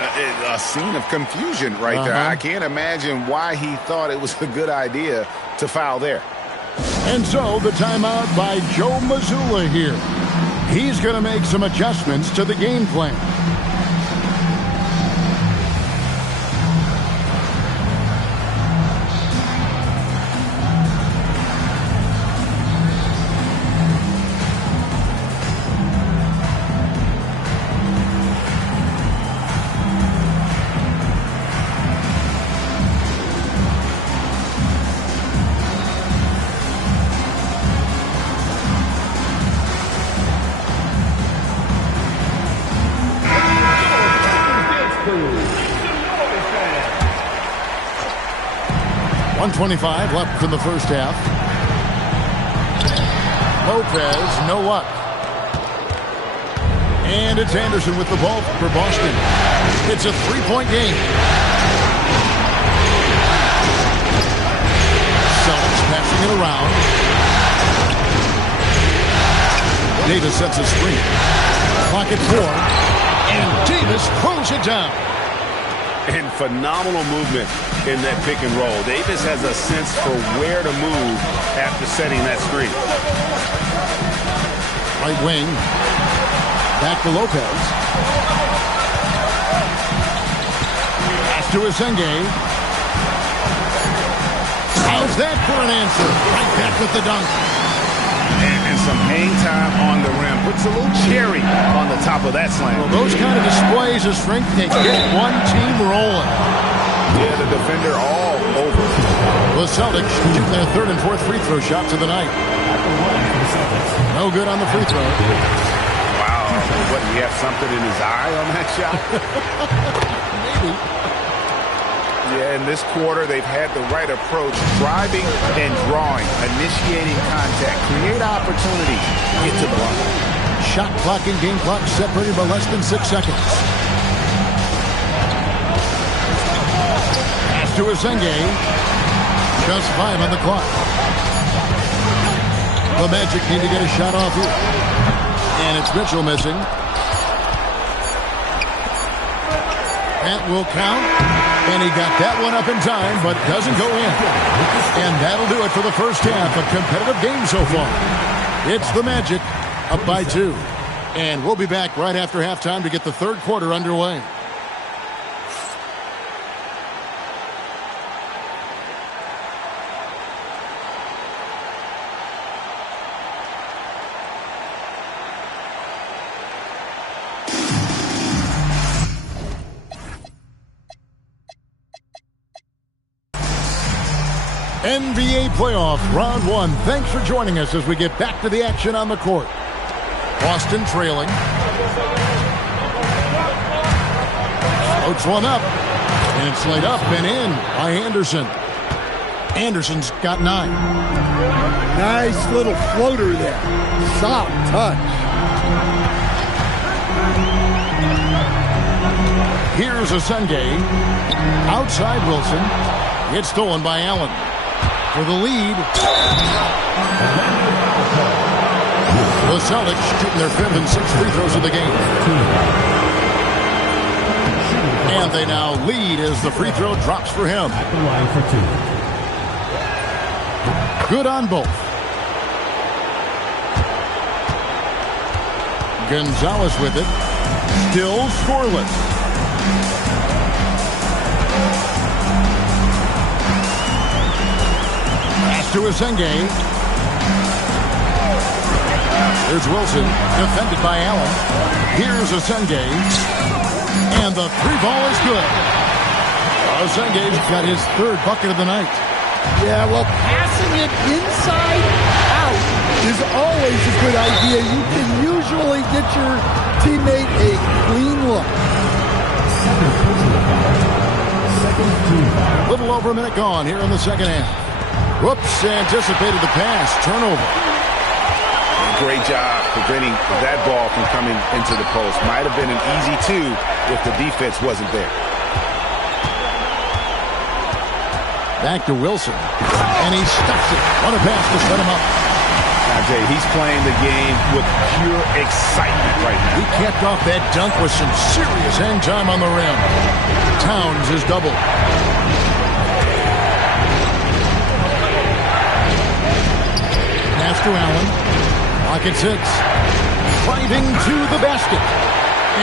A scene of confusion right there. I can't imagine why he thought it was a good idea to foul there. And so the timeout by Joe Mazzulla here. He's going to make some adjustments to the game plan. .25 left in the first half. Lopez, no luck. And it's Anderson with the ball for Boston. It's a 3-point game. Celtics passing it around. Davis sets a screen. Clock at 4. And Davis throws it down. And phenomenal movement in that pick and roll. Davis has a sense for where to move after setting that screen. Right wing. Back to Lopez. Pass to Asenge. How's that for an answer? Right back with the dunk. And some hang time on the rim. Puts a little cherry on the top of that slam. Well, those kind of displays of strength can get one team rolling. Yeah, the defender all over. The Celtics shooting their third and fourth free throw shots of the night. No good on the free throw. Wow. What, do you have something in his eye on that shot? Maybe. Yeah, in this quarter, they've had the right approach. Driving and drawing. Initiating contact. Create opportunity. Get to the line. Shot clock and game clock separated by less than 6 seconds. Pass to Asenge. Just 5 on the clock. The Magic need to get a shot off here. And it's Mitchell missing. That will count. And he got that one up in time, but doesn't go in. And that'll do it for the first half. A competitive game so far. It's the Magic up by 2. And we'll be back right after halftime to get the third quarter underway. NBA playoff round 1. Thanks for joining us as we get back to the action on the court. Boston trailing. Floats one up. And it's laid up and in by Anderson. Anderson's got 9. Nice little floater there. Soft touch. Here's Asenge. Outside Wilson. It's stolen by Allen. For the lead. The Celtics shooting their 5th and 6th free throws of the game. And they now lead as the free throw drops for him. At the line for 2. Good on both. Gonzalez with it. Still scoreless. To Asenge. There's Wilson, defended by Allen. Here's Asenge. And the 3-ball is good. Asenge's got his 3rd bucket of the night. Yeah, well, passing it inside out is always a good idea. You can usually get your teammate a clean look. A little over a minute gone here in the second half. Whoops, anticipated the pass. Turnover. Great job preventing that ball from coming into the post. Might have been an easy 2 if the defense wasn't there. Back to Wilson. And he stuffs it. What a pass to set him up. Now, Jay, he's playing the game with pure excitement right now. He capped off that dunk with some serious hang time on the rim. Towns is doubled. Pass to Allen. Pocket 6. Driving to the basket.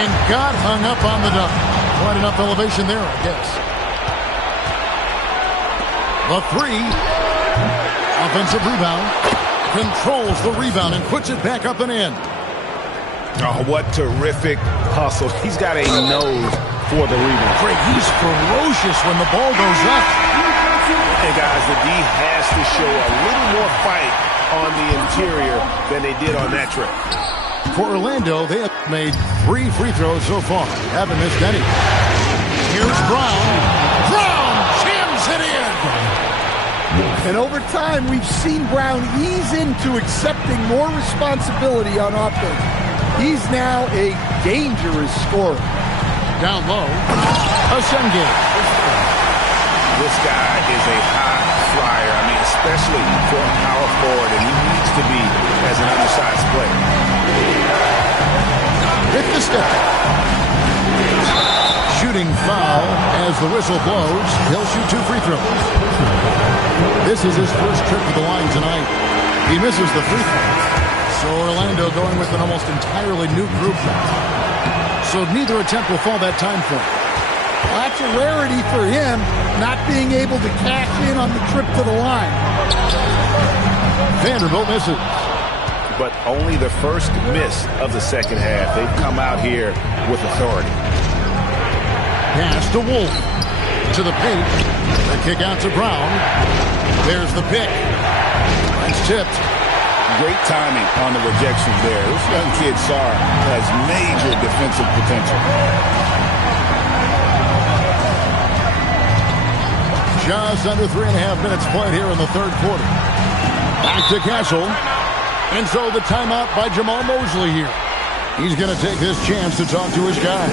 And got hung up on the dunk. Quite enough elevation there, I guess. The 3. Offensive rebound. Controls the rebound and puts it back up and in. Oh, what terrific hustle. He's got a nose for the rebound. Craig, he's ferocious when the ball goes up. And guys, the D has to show a little more fight on the interior than they did on that trip. For Orlando, they have made 3 free throws so far. Haven't missed any. Here's Brown. Brown jams it in. And over time, we've seen Brown ease into accepting more responsibility on offense. He's now a dangerous scorer. Down low, Asenge. This guy is a high flyer. I mean, especially for a power forward, and he needs to be as an undersized player. Hit the step. Shooting foul as the whistle blows. He'll shoot 2 free throws. This is his first trip to the line tonight. He misses the free throw. So Orlando going with an almost entirely new group. So neither attempt will fall that time for him. Well, that's a rarity for him, not being able to cash in on the trip to the line. Vanderbilt misses. But only the first miss of the second half. They've come out here with authority. Pass to Wolf. To the paint. The kick out to Brown. There's the pick. It's tipped. Great timing on the rejection there. This young kid, Sarr, has major defensive potential. Just under 3.5 minutes played here in the third quarter. Back to Castle. And so the timeout by Jamal Mosley here. He's going to take this chance to talk to his guy.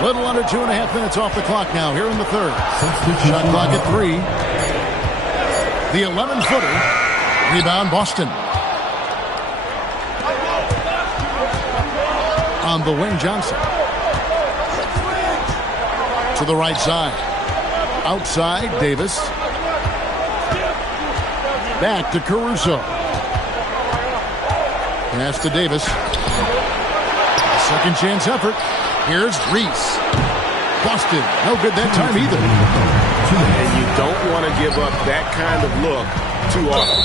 Little under 2.5 minutes off the clock now here in the third. Shot clock at 3. The 11-footer. Rebound Boston. On the wing, Johnson. To the right side. Outside, Davis. Back to Caruso. Pass to Davis. Second chance effort. Here's Reese. Boston. No good that time either. And you don't want to give up that kind of look too often.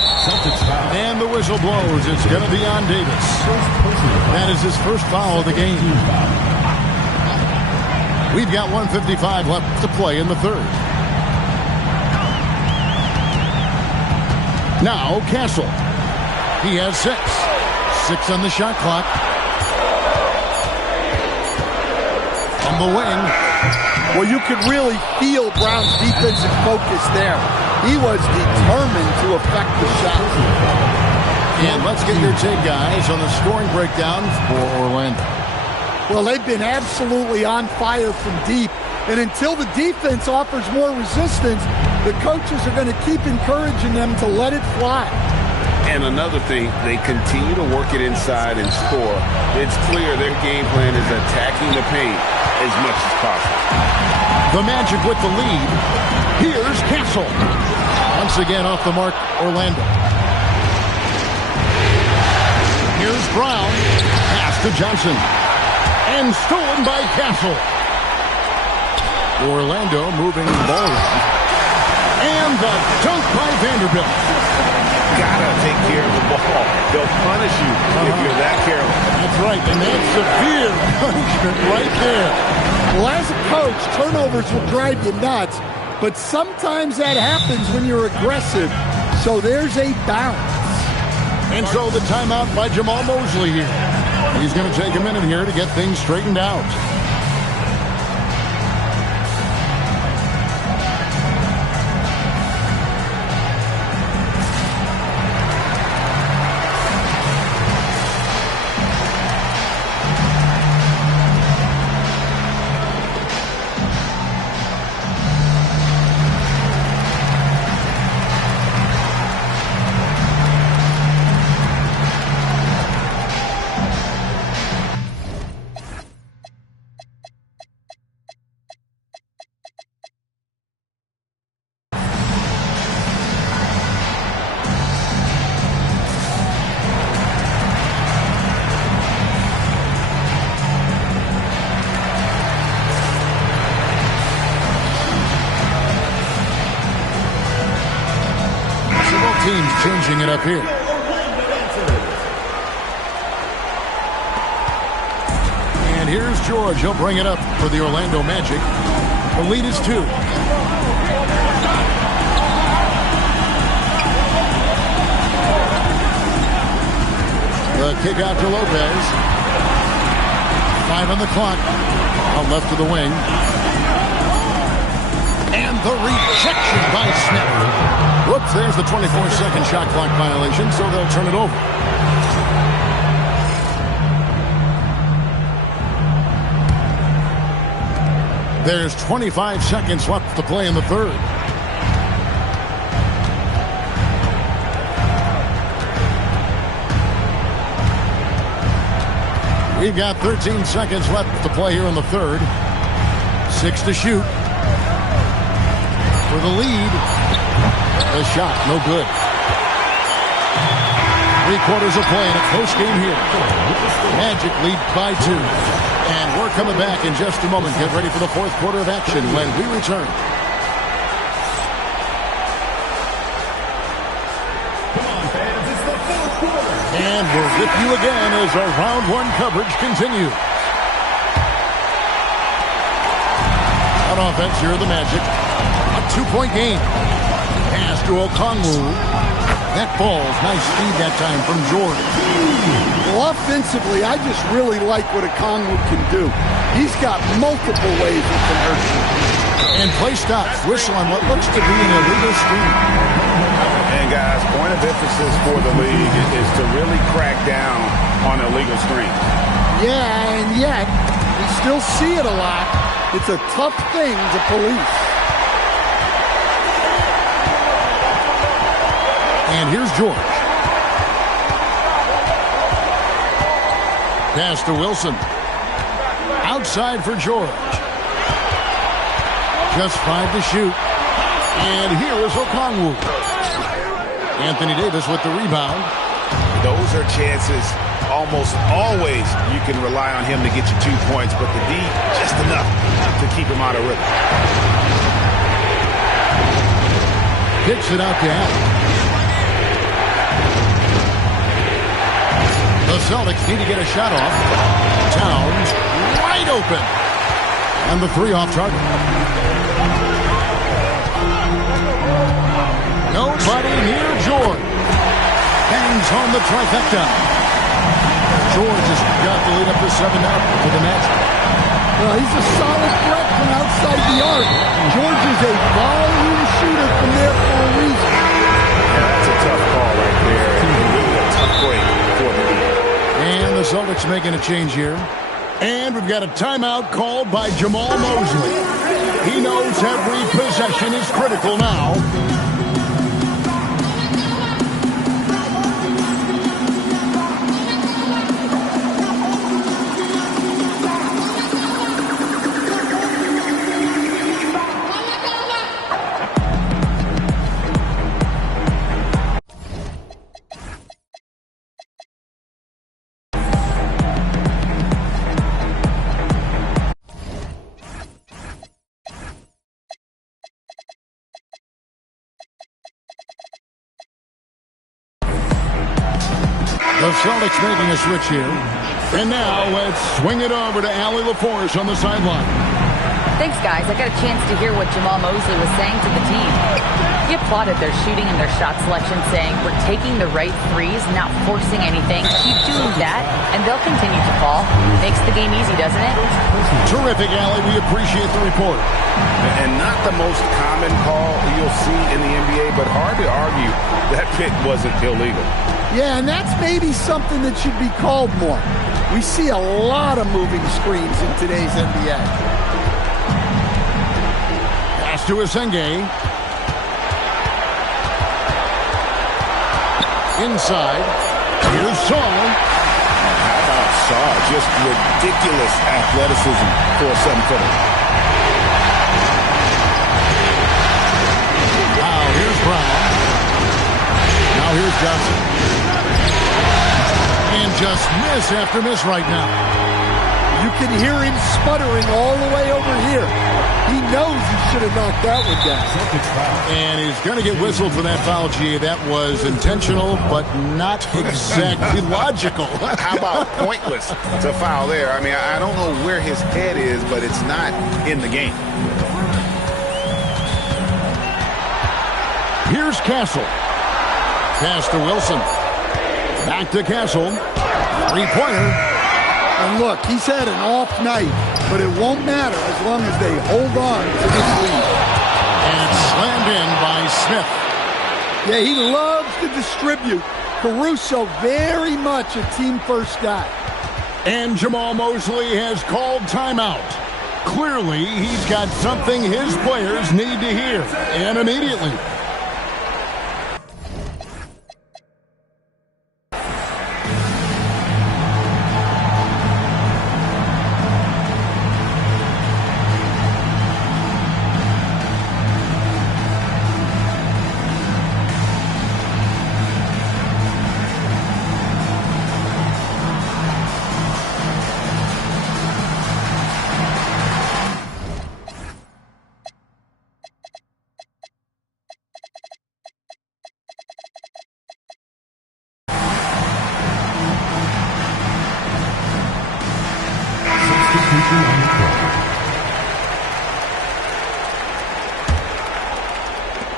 And the whistle blows. It's going to be on Davis. That is his first foul of the game. We've got 1:55 left to play in the third. Now Castle. He has 6. 6 on the shot clock. On the wing. Well, you could really feel Brown's defensive focus there. He was determined to affect the shot. And let's get your take, guys, on the scoring breakdown for Orlando. Well, they've been absolutely on fire from deep. And until the defense offers more resistance, the coaches are going to keep encouraging them to let it fly. And another thing, they continue to work it inside and score. It's clear their game plan is attacking the paint as much as possible. The Magic with the lead. Here's Castle. Once again off the mark, Orlando. Here's Brown. Pass to Johnson. And stolen by Castle. Orlando moving the ball around. And the dunk by Vanderbilt. Gotta take care of the ball. They'll punish you if you're that careless. That's right, and that's severe punishment right there. Well, as a coach, turnovers will drive you nuts, but sometimes that happens when you're aggressive. So there's a balance. And so the timeout by Jamal Mosley here. He's going to take a minute here to get things straightened out. Teams changing it up here. And here's George. He'll bring it up for the Orlando Magic. The lead is 2. The kick out to Lopez. 5 on the clock. Out left to the wing. And the rejection by Smith. Whoops, there's the 24-second shot clock violation, so they'll turn it over. There's 25 seconds left to play in the third. We've got 13 seconds left to play here in the third. 6 to shoot. for the lead. The shot, no good. 3/4 of play in a close game here. Magic lead by 2. And we're coming back in just a moment. Get ready for the 4th quarter of action when we return. And we're with you again as our round 1 coverage continues. On offense, here are the Magic. A 2-point game. Pass to Okongwu. That ball's nice speed that time from Jordan. Well, offensively, I just really like what Okongwu can do. He's got multiple ways he can hurt you. And play stops. Whistle on what looks to be an illegal screen. And guys, point of emphasis for the league is to really crack down on illegal screens. Yeah, and yet, we still see it a lot. It's a tough thing to police. And here's George. Pass to Wilson. Outside for George. Just 5 to shoot. And here is Okongwu. Anthony Davis with the rebound. Those are chances almost always you can rely on him to get you 2 points, but the D just enough to keep him out of rhythm. Kicks it out to Allen. The Celtics need to get a shot off. Towns wide open. And the 3 off target. Nobody near George. Bangs home the trifecta. George has got the lead up to 7 now for the Magic. Well, he's a solid threat from outside the arc. George is a volume shooter from there for a reason. Yeah, that's a tough call right there. And really a tough break for the lead. And the Celtics making a change here. And we've got a timeout called by Jamal Mosley. He knows every possession is critical now. The Celtics making a switch here. And now let's swing it over to Allie LaForce on the sideline. Thanks, guys. I got a chance to hear what Jamal Mosley was saying to the team. He applauded their shooting and their shot selection, saying, we're taking the right threes, not forcing anything. Keep doing that, and they'll continue to fall. Makes the game easy, doesn't it? Terrific, Allie. We appreciate the report. And not the most common call you'll see in the NBA, but hard to argue that pick wasn't illegal. Yeah, and that's maybe something that should be called more. We see a lot of moving screens in today's NBA. Pass to Asenge. Inside. Here's Saul. How about Saul? Just ridiculous athleticism for a 7-footer. Now here's Brown. Now here's Johnson. And just miss after miss right now. You can hear him sputtering all the way over here. He knows he should have knocked that one down. And he's going to get whistled for that foul, G. That was intentional, but not exactly logical. How about pointless to foul there? I mean, I don't know where his head is, but it's not in the game. Here's Castle. Pass to Wilson. Back to Castle. Three-pointer. And look, he's had an off night, but it won't matter as long as they hold on to this lead. And slammed in by Smith. Yeah, he loves to distribute. Caruso very much a team-first guy. And Jamal Mosley has called timeout. Clearly, he's got something his players need to hear, and immediately.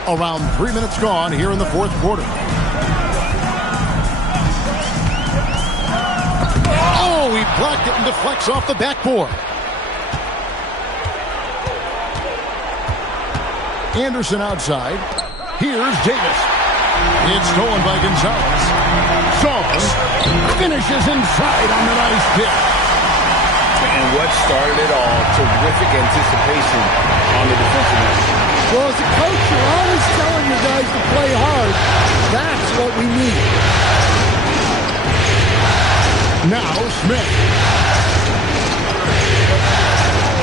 Around 3 minutes gone here in the fourth quarter. Oh, he blocked it and deflects off the backboard. Anderson outside. Here's Davis. It's stolen by Gonzalez. Sauce finishes inside on the nice kick. And what started it all, terrific anticipation on the defensive end. Well, as a coach, you're always telling your guys to play hard. That's what we need. Now Smith.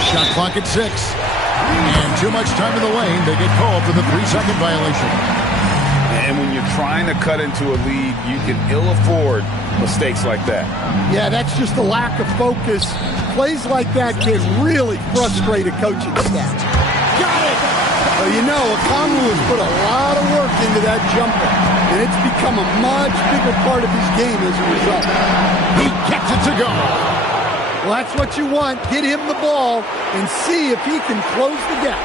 Shot clock at 6. And too much time in the lane. They get called for the 3-second violation. And when you're trying to cut into a lead, you can ill afford mistakes like that. Yeah, that's just a lack of focus. Plays like that can really frustrate a coaching staff. Got it! Well, you know, Okongwu has put a lot of work into that jumper, and it's become a much bigger part of his game as a result. He gets it to go. Well, that's what you want. Get him the ball and see if he can close the gap.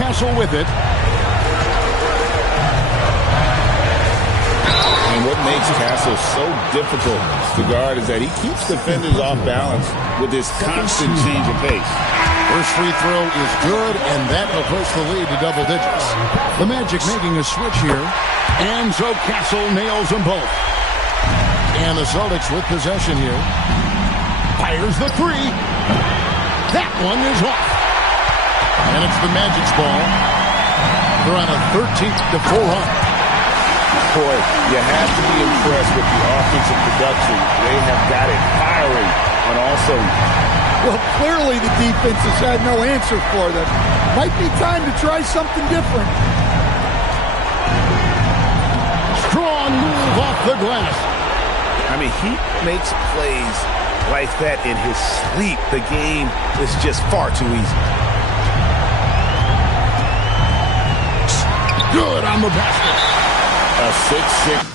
Castle with it. And what makes Castle so difficult to guard is that he keeps defenders off balance with his constant change of pace. First free throw is good, and that will push the lead to double digits. The Magic making a switch here, and so Castle nails them both. And the Celtics with possession here. Fires the 3. That one is off. And it's the Magic's ball. They're on a 13-4 run. Boy, you have to be impressed with the offensive production. They have got it firing on all cylinders. Well, clearly the defense has had no answer for them. Might be time to try something different. Strong move off the glass. I mean, he makes plays like that in his sleep. The game is just far too easy. Good on the basket. A 6-6.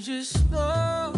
Just slow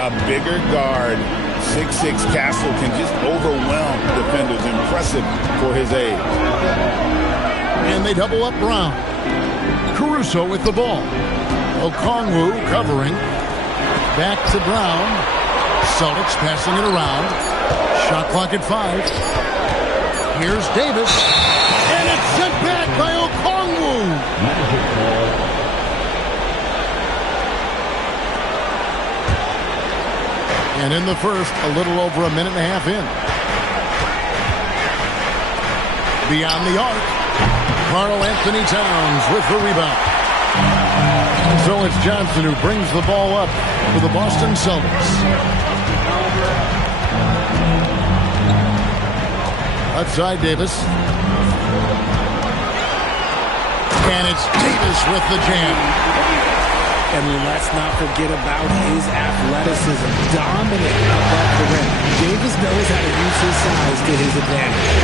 A bigger guard, 6'6" Castle, can just overwhelm defenders. Impressive for his age. And they double up Brown. Caruso with the ball. Okongwu covering. Back to Brown. Celtics passing it around. Shot clock at 5. Here's Davis. And it's sent back by Okongwu. And in the first, a little over a minute and a half in. Beyond the arc. Karl Anthony Towns with the rebound. And so it's Johnson who brings the ball up for the Boston Celtics. Outside Davis. And it's Davis with the jam. And let's not forget about his athleticism. Dominant above the rim. Davis knows how to use his size to his advantage.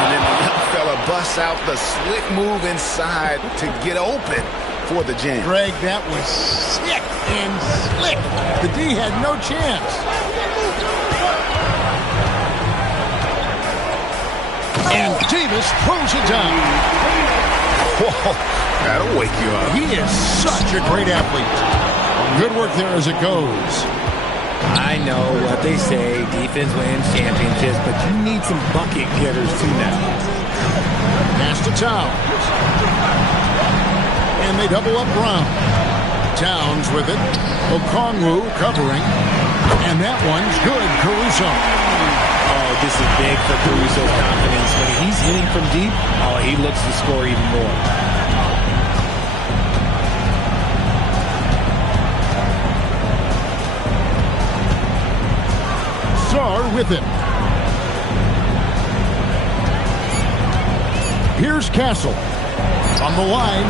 And then the young fella busts out the slick move inside to get open for the jam. Greg, that was sick and slick. The D had no chance. And Davis throws it down. Whoa, that'll wake you up. He is such a great athlete. Good work there as it goes. I know what they say, defense wins championships, but you need some bucket getters too now. Pass to Towns. And they double up Brown. Towns with it. Okongwu covering. And that one's good. Caruso. Oh, this is big for Caruso's confidence. When he's hitting from deep, oh, he looks to score even more. Sarr with it. Here's Castle. On the line.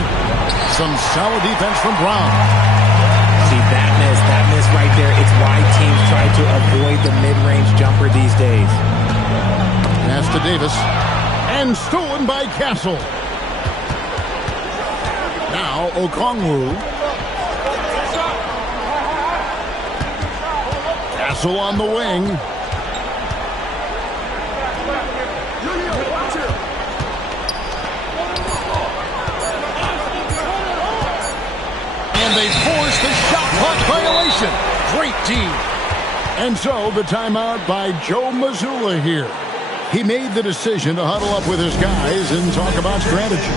Some solid defense from Brown. See, that miss right there, it's why teams try to avoid the mid-range jumper these days. Pass to Davis. And stolen by Castle. Now Okongwu. Castle on the wing. And they force the shot clock violation. Great team. And so the timeout by Joe Mazzulla here. He made the decision to huddle up with his guys and talk about strategy.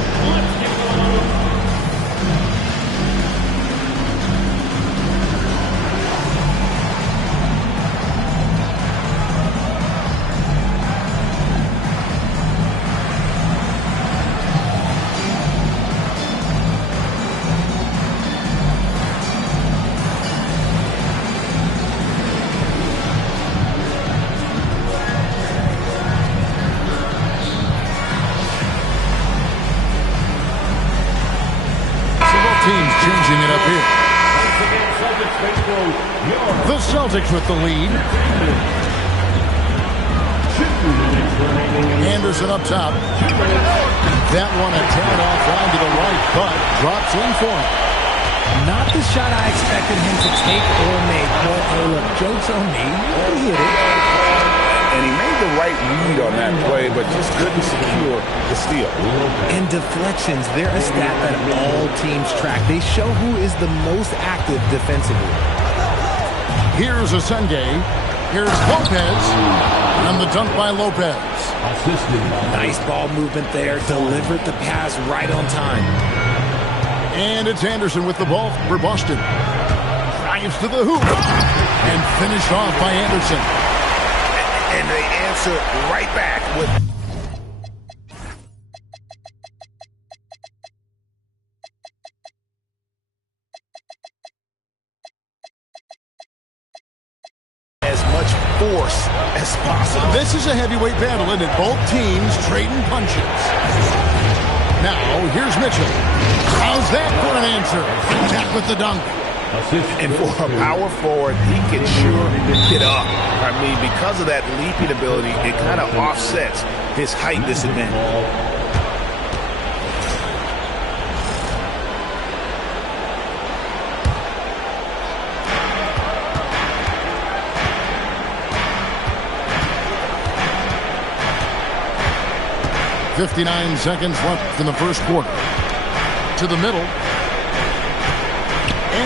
Changing it up here. The Celtics with the lead. Anderson up top. That one a tad off line to the right, but drops in for him. Not the shot I expected him to take or make. But hey, look, joke's on me. He hit it. And he made the right read on that play, but just couldn't secure the steal. And deflections, they're a stat that all teams track. They show who is the most active defensively. Here's Asungay. Here's Lopez. And the dunk by Lopez. Nice ball movement there. Delivered the pass right on time. And it's Anderson with the ball for Boston. Drives to the hoop. And finished off by Anderson. And they answer right back with... as much force as possible. This is a heavyweight battle, and both teams trading punches. Now, here's Mitchell. How's that for an answer? Jack with the dunk. And for a power forward, he can sure get up. I mean, because of that leaping ability, it kind of offsets his height disadvantage. 59 seconds left in the first quarter. To the middle.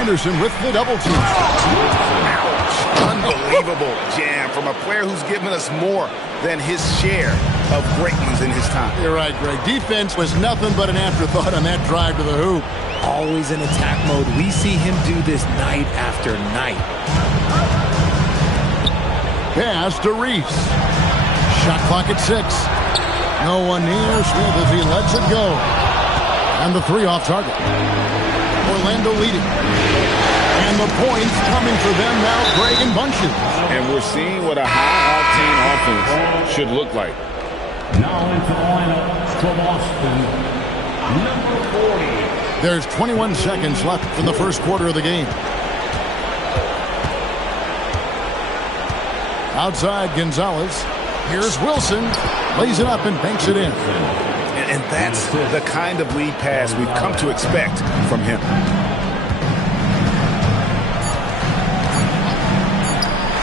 Anderson with the double team. Ouch. Unbelievable jam from a player who's given us more than his share of great ones in his time. You're right, Greg. Defense was nothing but an afterthought on that drive to the hoop. Always in attack mode. We see him do this night after night. Pass to Reese. Shot clock at 6. No one near Smith as he lets it go. And the 3 off target. Orlando leading. And the points coming for them now, Greg, in bunches. And we're seeing what a high-octane offense should look like. Now into the lineup from Boston, number 40. There's 21 seconds left in the first quarter of the game. Outside Gonzalez. Here's Wilson. Lays it up and banks it in. And that's the kind of lead pass we've come to expect from him.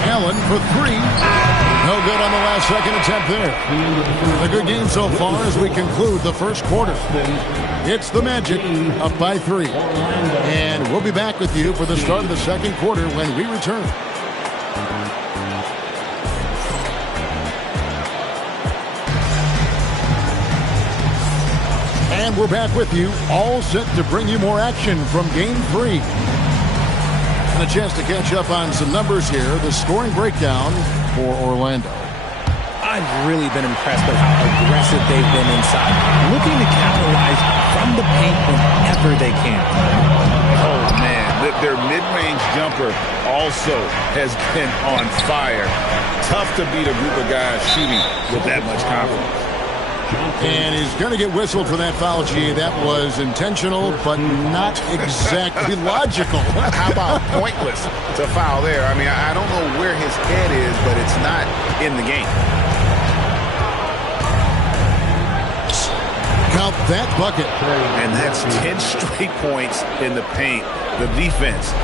Allen for 3. No good on the last second attempt there. A good game so far as we conclude the first quarter. It's the Magic up by 3. And we'll be back with you for the start of the second quarter when we return. And we're back with you, all set to bring you more action from Game 3. And a chance to catch up on some numbers here. The scoring breakdown for Orlando. I've really been impressed with how aggressive they've been inside, looking to capitalize from the paint whenever they can. Oh, man, their mid-range jumper also has been on fire. Tough to beat a group of guys shooting with that much confidence. And he's going to get whistled for that foul, G. That was intentional, but not exactly logical. How about pointless to foul there? I mean, I don't know where his head is, but it's not in the game. Count that bucket. And that's 10 straight points in the paint. The defense,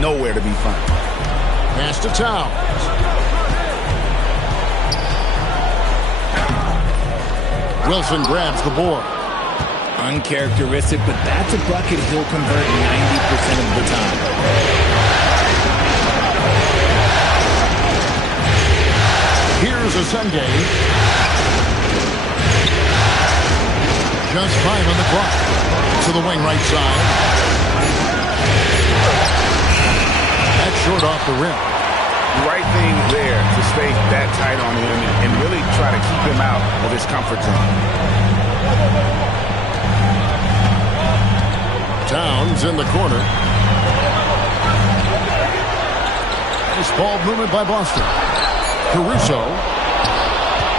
nowhere to be found. Pass to Towns. Wilson grabs the board. Uncharacteristic, but that's a bucket he'll convert 90% of the time. Here's a Sunday. Just 5 on the clock. To the wing right side. That's short off the rim. Right thing there to stay that tight on him and really try to keep him out of his comfort zone. Towns in the corner. Nice ball movement by Boston. Caruso.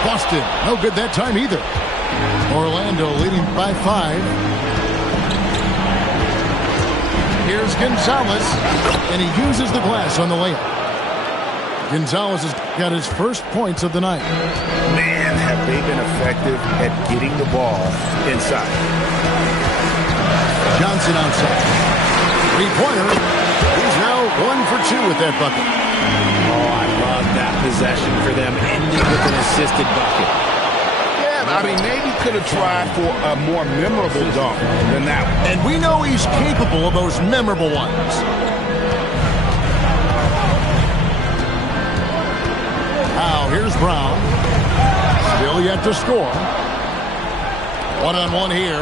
Boston, no good that time either. Orlando leading by 5. Here's Gonzalez, and he uses the glass on the layup. Gonzalez has got his first points of the night. Man, have they been effective at getting the ball inside. Johnson outside. 3-pointer. He's now 1 for 2 with that bucket. Oh, I love that possession for them, ending with an assisted bucket. Yeah, I mean, maybe could have tried for a more memorable dunk than that one. And we know he's capable of those memorable ones. Now, here's Brown. Still yet to score. One-on-one here.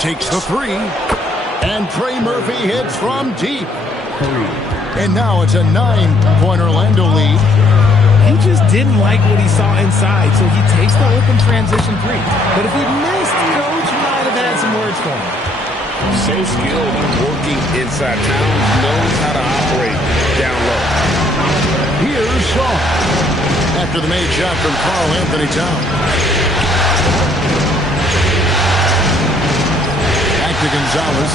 Takes the 3. And Trey Murphy hits from deep. And now it's a 9-point Orlando lead. He just didn't like what he saw inside, so he takes the open transition 3. But if he missed, Coach might have had some words for him. So skilled working inside. Towns knows how to operate down low. Here's Shaw. After the made shot from Karl Anthony Towns. Back to Gonzalez.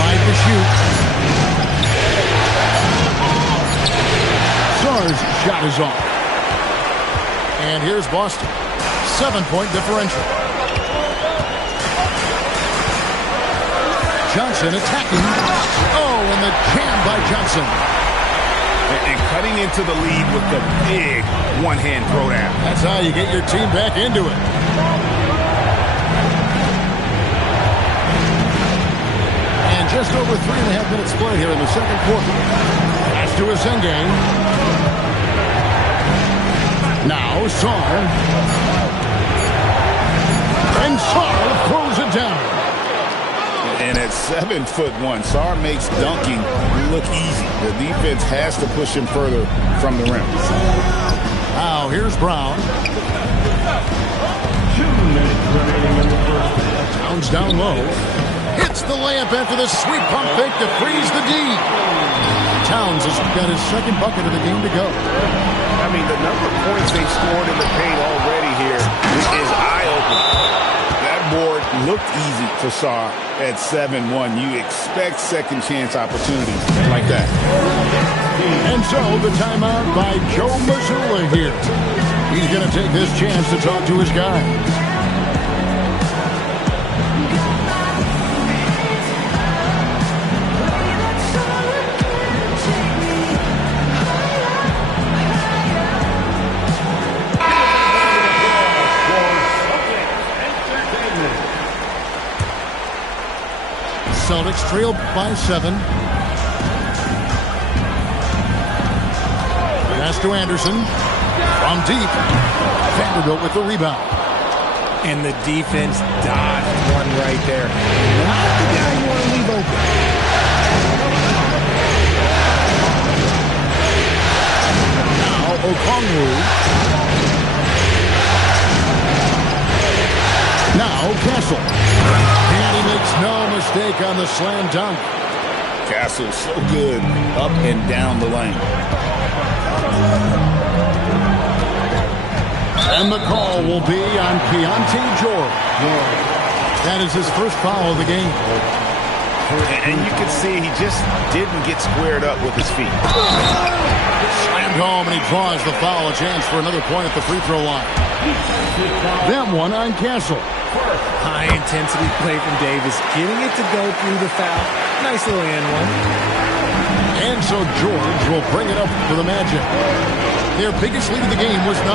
5 to shoot. Sarr's shot is off. And here's Boston. 7-point differential. Johnson attacking. Oh, and the jam by Johnson. And cutting into the lead with the big one-hand throwdown. That's how you get your team back into it. Just over 3.5 minutes play here in the second quarter. Pass to Asenge. Now Sarr. And Sarr throws it down. And at 7'1", Sarr makes dunking look easy. The defense has to push him further from the rim. Now here's Brown. 2 minutes remaining in the first half. Towns down low. Hits the layup after the sweep pump fake to freeze the D. Towns has got his second bucket of the game to go. I mean, the number of points they've scored in the paint already here is eye-opening. That board looked easy for Sarr at 7'1". You expect second chance opportunities like that. And so the timeout by Joe Mazzulla here. He's going to take this chance to talk to his guys. Celtics trailed by 7. Pass to Anderson. From deep. Vanderbilt with the rebound. And the defense dodged one right there. Not the guy you want to leave open. Now Okongwu. Now Castle. And he makes no mistake on the slam dunk. Castle's so good up and down the lane. And the call will be on Keontae George. That is his first foul of the game. And you can see he just didn't get squared up with his feet. Slammed home, and he draws the foul. A chance for another point at the free throw line. That one on Castle. High-intensity play from Davis, getting it to go through the foul. Nice little and one. And so George will bring it up for the Magic. Their biggest lead of the game was 9.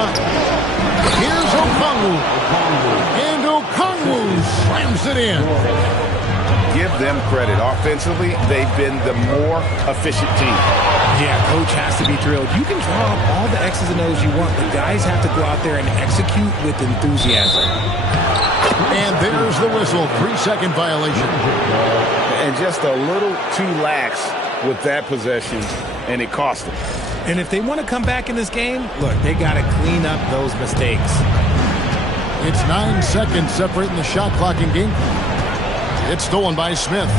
Here's Okongwu. And Okongwu slams it in. Give them credit. Offensively, they've been the more efficient team. Yeah, coach has to be thrilled. You can draw up all the X's and O's you want, but guys have to go out there and execute with enthusiasm. And there's the whistle. 3-second violation. And just a little too lax with that possession, and it cost them. And if they want to come back in this game, look, they got to clean up those mistakes. It's 9 seconds separating the shot clock and game. It's stolen by Smith.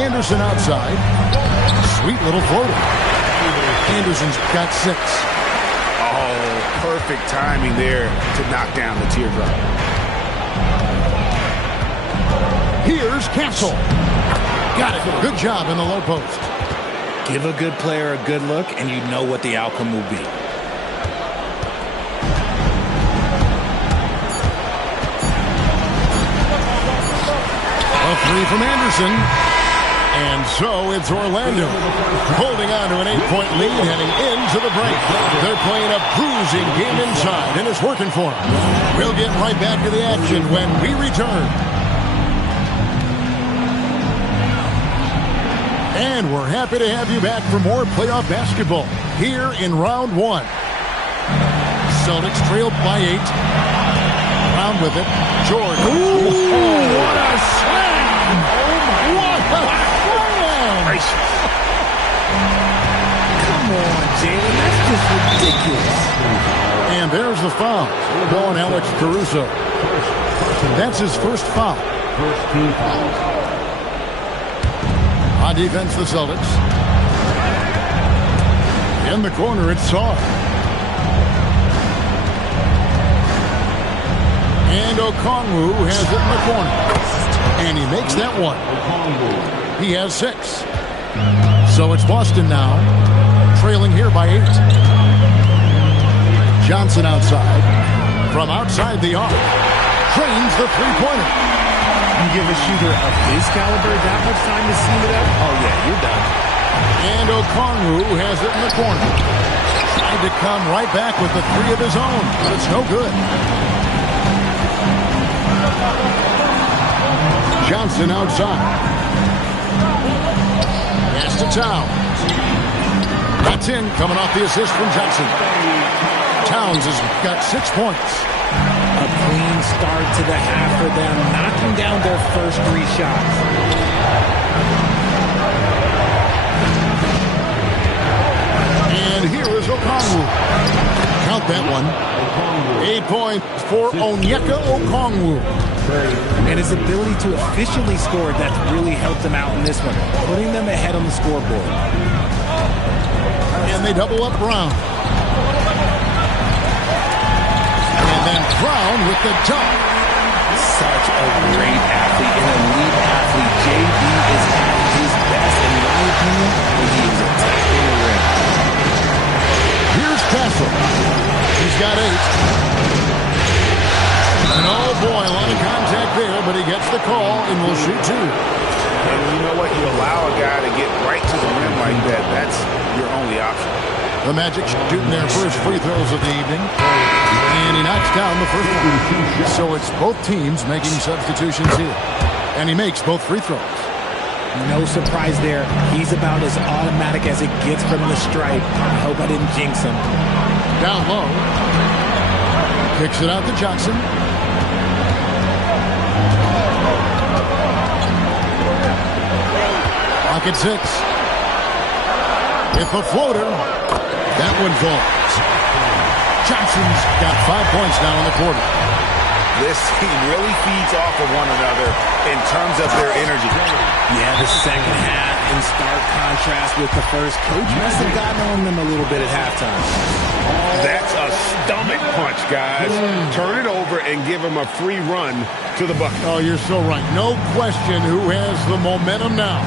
Anderson outside. Sweet little floater. Anderson's got 6. Oh, perfect timing there to knock down the teardrop. Here's Castle. Got it. Good job in the low post. Give a good player a good look, and you know what the outcome will be. A 3 from Anderson. And so it's Orlando holding on to an 8-point lead heading into the break. They're playing a cruising game inside, and it's working for them. We'll get right back to the action when we return. And we're happy to have you back for more playoff basketball here in round 1. Celtics trailed by 8. Brown with it. George. Ooh, what a slam! What a slam! Come on, Jalen. That's just ridiculous. And there's the foul. Going Alex Caruso. That's his first foul. First team foul. On defense, the Celtics. In the corner, it's Sarr. And Okongwu has it in the corner. And he makes that one. He has 6. So it's Boston now, trailing here by 8. Johnson outside. From outside the arc. Trains the three-pointer. You give a shooter of his caliber that much time to seam it up? Oh, yeah, you're done. And Okongwu has it in the corner. Tried to come right back with the 3 of his own, but it's no good. Johnson outside. Pass to Towns. That's in, coming off the assist from Johnson. Towns has got 6 points. A clean start to the half for them, knocking down their first 3 shots. And here is Okongwu. Count that one. 8 points for Onyeka Okongwu. And his ability to efficiently score, that's really helped them out in this one, putting them ahead on the scoreboard. And they double up Brown. And then Brown with the dunk. Such a great athlete, an elite athlete. JB is at his best, in my opinion, when he is attacking the rim. Here's Castle. He's got 8. And oh boy, a lot of contact there, but he gets the call and will shoot 2. And you know what? You allow a guy to get right to the rim like that. That's your only option. The Magic shooting their first free throws of the evening. And he knocks down the first one. So it's both teams making substitutions here. And he makes both free throws. No surprise there. He's about as automatic as it gets from the stripe. I hope I didn't jinx him. Down low. Kicks it out to Johnson. Pocket 6. With the floater. That one falls. Johnson's got 5 points now in the quarter. This team really feeds off of one another in terms of their energy. Yeah, the second half in stark contrast with the first. Coach must have gotten on them a little bit at halftime. That's a stomach punch, guys. Turn it over and give him a free run to the bucket. Oh, you're so right. No question who has the momentum now.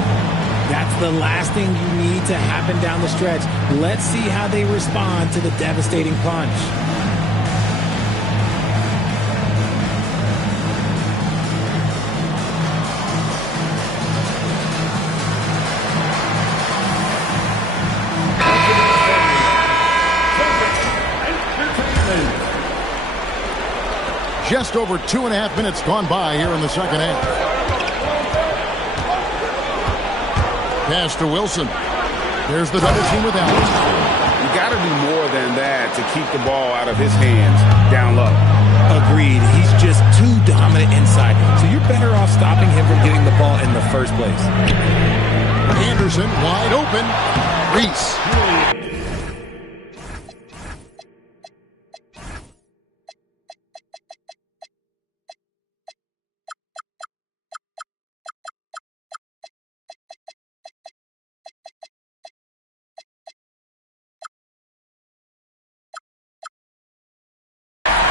That's the last thing you need to happen down the stretch. Let's see how they respond to the devastating punch. Just over 2.5 minutes gone by here in the second half. Pass to Wilson. There's the double team with Allen. You got to do more than that to keep the ball out of his hands down low. Agreed. He's just too dominant inside. So you're better off stopping him from getting the ball in the first place. Anderson wide open. Reese.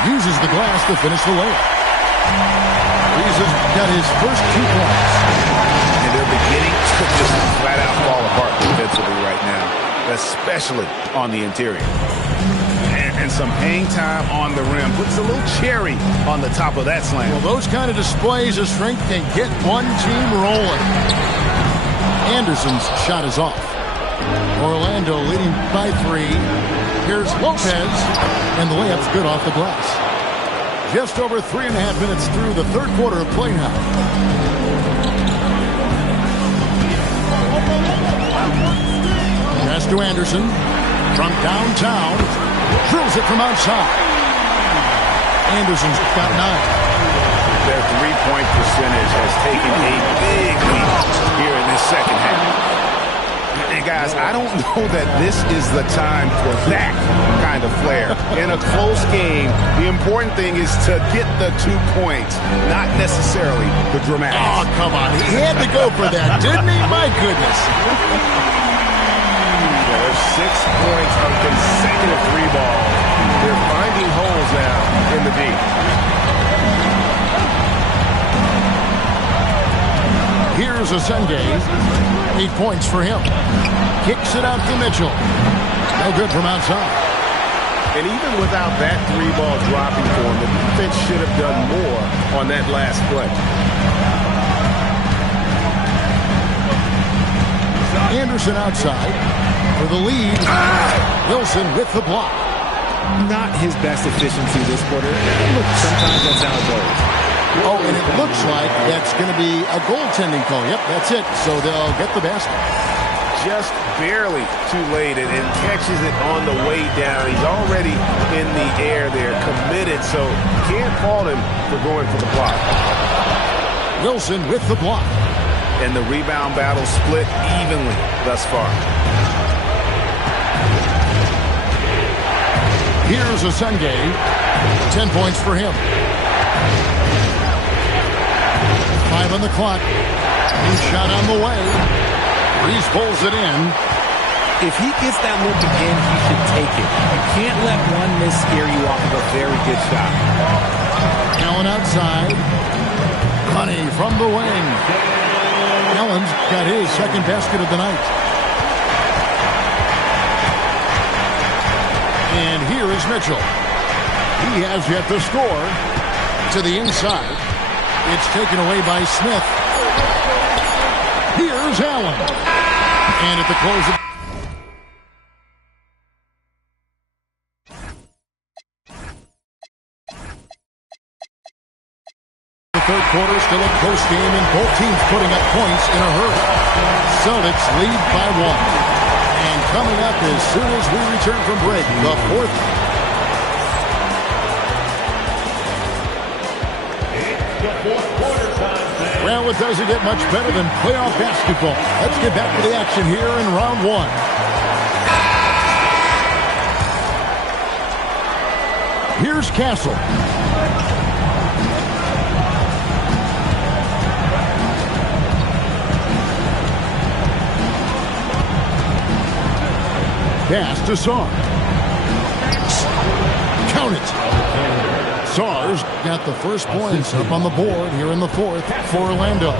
Uses the glass to finish the layup. Reese has got his first 2 points. And they're beginning to just flat out fall apart defensively right now, especially on the interior. And some hang time on the rim puts a little cherry on the top of that slam. Well, those kind of displays of strength can get one team rolling. Anderson's shot is off. Orlando leading by 3. Here's Lopez, and the layup's good off the glass. Just over 3.5 minutes through the third quarter of play now. Pass to Anderson from downtown. Drills it from outside. Anderson's got 9. Their three-point percentage has taken a big leap here in this second half. And guys, I don't know that this is the time for that kind of flair. In a close game, the important thing is to get the 2 points, not necessarily the dramatics. Oh, come on. He had to go for that, didn't he? My goodness. There's 6 points on consecutive 3 balls. They're finding holes now in the D. Here's Asenge. 8 points for him. Kicks it out to Mitchell. No good from outside. And even without that 3-ball dropping for him, the defense should have done more on that last play. Anderson outside for the lead. Wilson with the block. Not his best efficiency this quarter. Look, sometimes that's how it goes. Oh, and it looks like that's going to be a goaltending call. Yep, that's it. So they'll get the basket. Just barely too late and catches it on the way down. He's already in the air there, committed, so can't fault him for going for the block. Wilson with the block. And the rebound battle split evenly thus far. Here's Asenge. 10 points for him. 5 on the clock. His shot on the way. Reese pulls it in. If he gets that look again, he should take it. You can't let one miss scare you off of a very good shot. Allen outside. Honey from the wing. Allen's got his second basket of the night. And here is Mitchell. He has yet to score. To the inside. It's taken away by Smith. Here's Allen. And at the close of the third quarter, still a close game, and both teams putting up points in a hurry. Celtics lead by 1. And coming up as soon as we return from break, the fourth. Well, it doesn't get much better than playoff basketball. Let's get back to the action here in round 1. Here's Castle. Pass to Sarr. Count it. Sarr's got the first points up on the board here in the fourth for Orlando.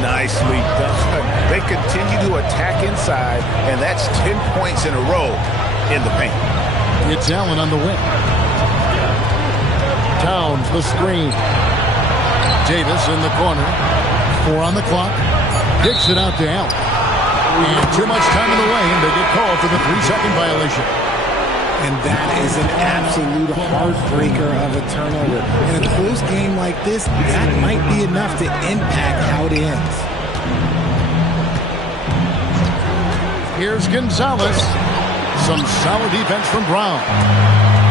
Nicely done. They continue to attack inside, and that's 10 points in a row in the paint. It's Allen on the wing. Towns the screen. Davis in the corner. 4 on the clock. Kicks it out to Allen. And too much time in the lane. They get called for the 3-second violation. And that is an absolute heartbreaker of a turnover. In a close game like this, that might be enough to impact how it ends. Here's Gonzalez. Some solid defense from Brown.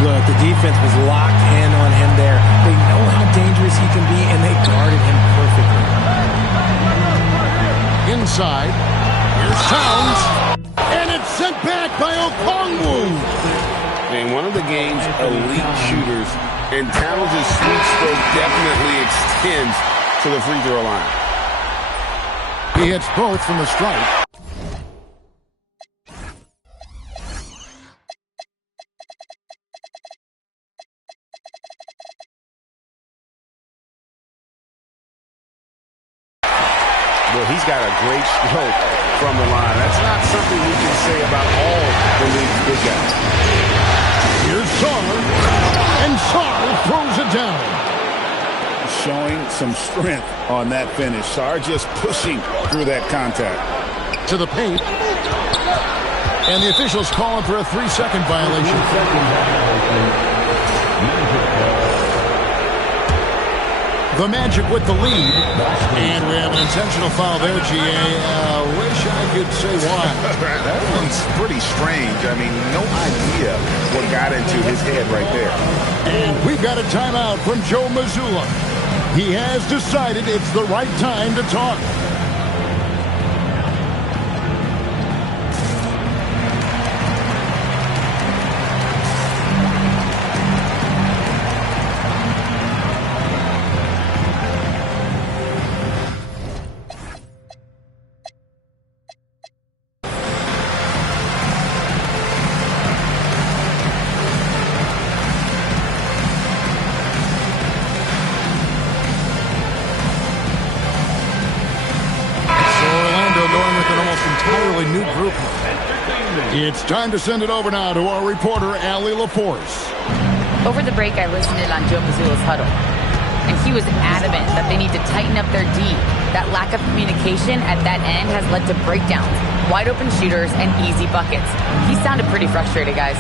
Look, the defense was locked in on him there. They know how dangerous he can be, and they guarded him perfectly. Inside. Here's Towns. And it's sent back by Okongwu. And one of the game's elite shooters, and Towns' sweet stroke definitely extends to the free throw line. He hits both from the stripe. Well, he's got a great stroke from the line. That's not something we can say about all the league's big guys. Here's Sarr, and Sarr throws it down. Showing some strength on that finish. Sarr just pushing through that contact. To the paint. And the officials calling for a 3-second violation. The Magic with the lead. And we have an intentional foul there, GA. Wish I could say why. That one's pretty strange. I mean, no idea what got into his head right there. And we've got a timeout from Joe Mazzulla. He has decided it's the right time to talk. New group. It's time to send it over now to our reporter, Allie LaForce. Over the break, I listened in on Joe Mazzulla's huddle, and he was adamant that they need to tighten up their D. That lack of communication at that end has led to breakdowns, wide open shooters, and easy buckets. He sounded pretty frustrated, guys.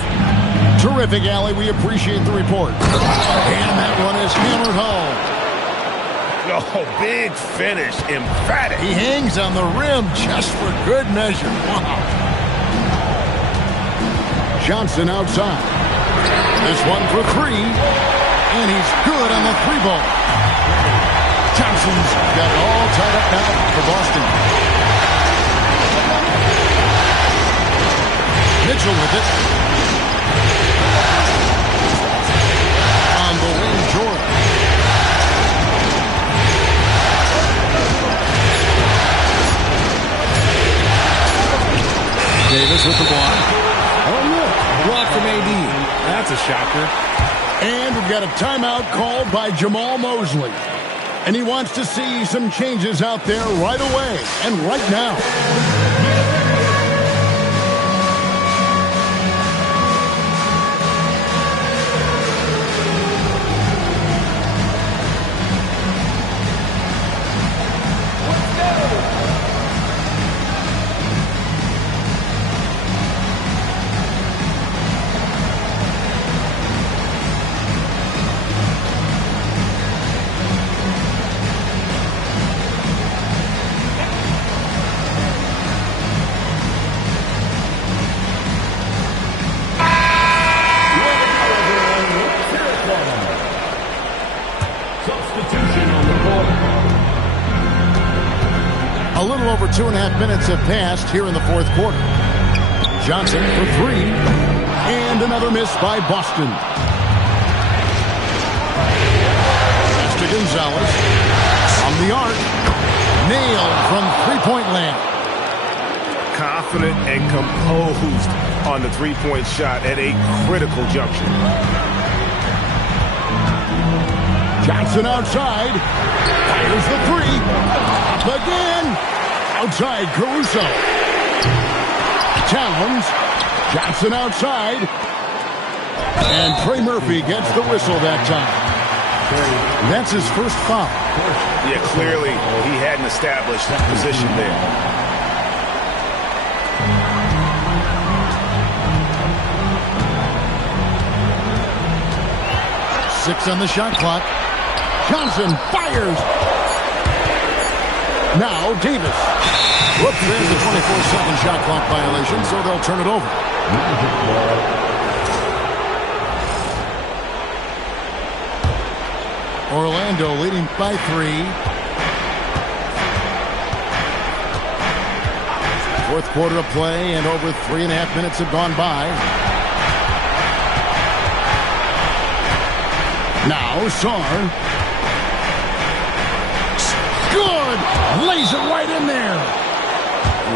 Terrific, Allie. We appreciate the report. And that one is hammered home. Oh, big finish. Emphatic. He hangs on the rim just for good measure. Wow. Johnson outside. This one for three. And he's good on the three ball. Johnson's got it all tied up now for Boston. Mitchell with it. On the wing, Jordan. Davis with the block. Oh, look. Block from AD. That's a shocker. And we've got a timeout called by Jamal Mosley. And he wants to see some changes out there right away and right now. A little over 2.5 minutes have passed here in the fourth quarter. Johnson for three. And another miss by Boston. Pass to Gonzalez. On the arc. Nailed from three-point land. Confident and composed on the three-point shot at a critical juncture. Johnson outside. Fires the three. Up again. Outside, Caruso. Towns. Johnson outside. And Trey Murphy gets the whistle that time. That's his first foul. Yeah, clearly he hadn't established position there. Six on the shot clock. Johnson fires. Now Davis. Whoops, there's a 24-second shot clock violation, so they'll turn it over. Orlando leading by 3. Fourth quarter of play, and over 3.5 minutes have gone by. Now Sarr. Good! Lays it right in there.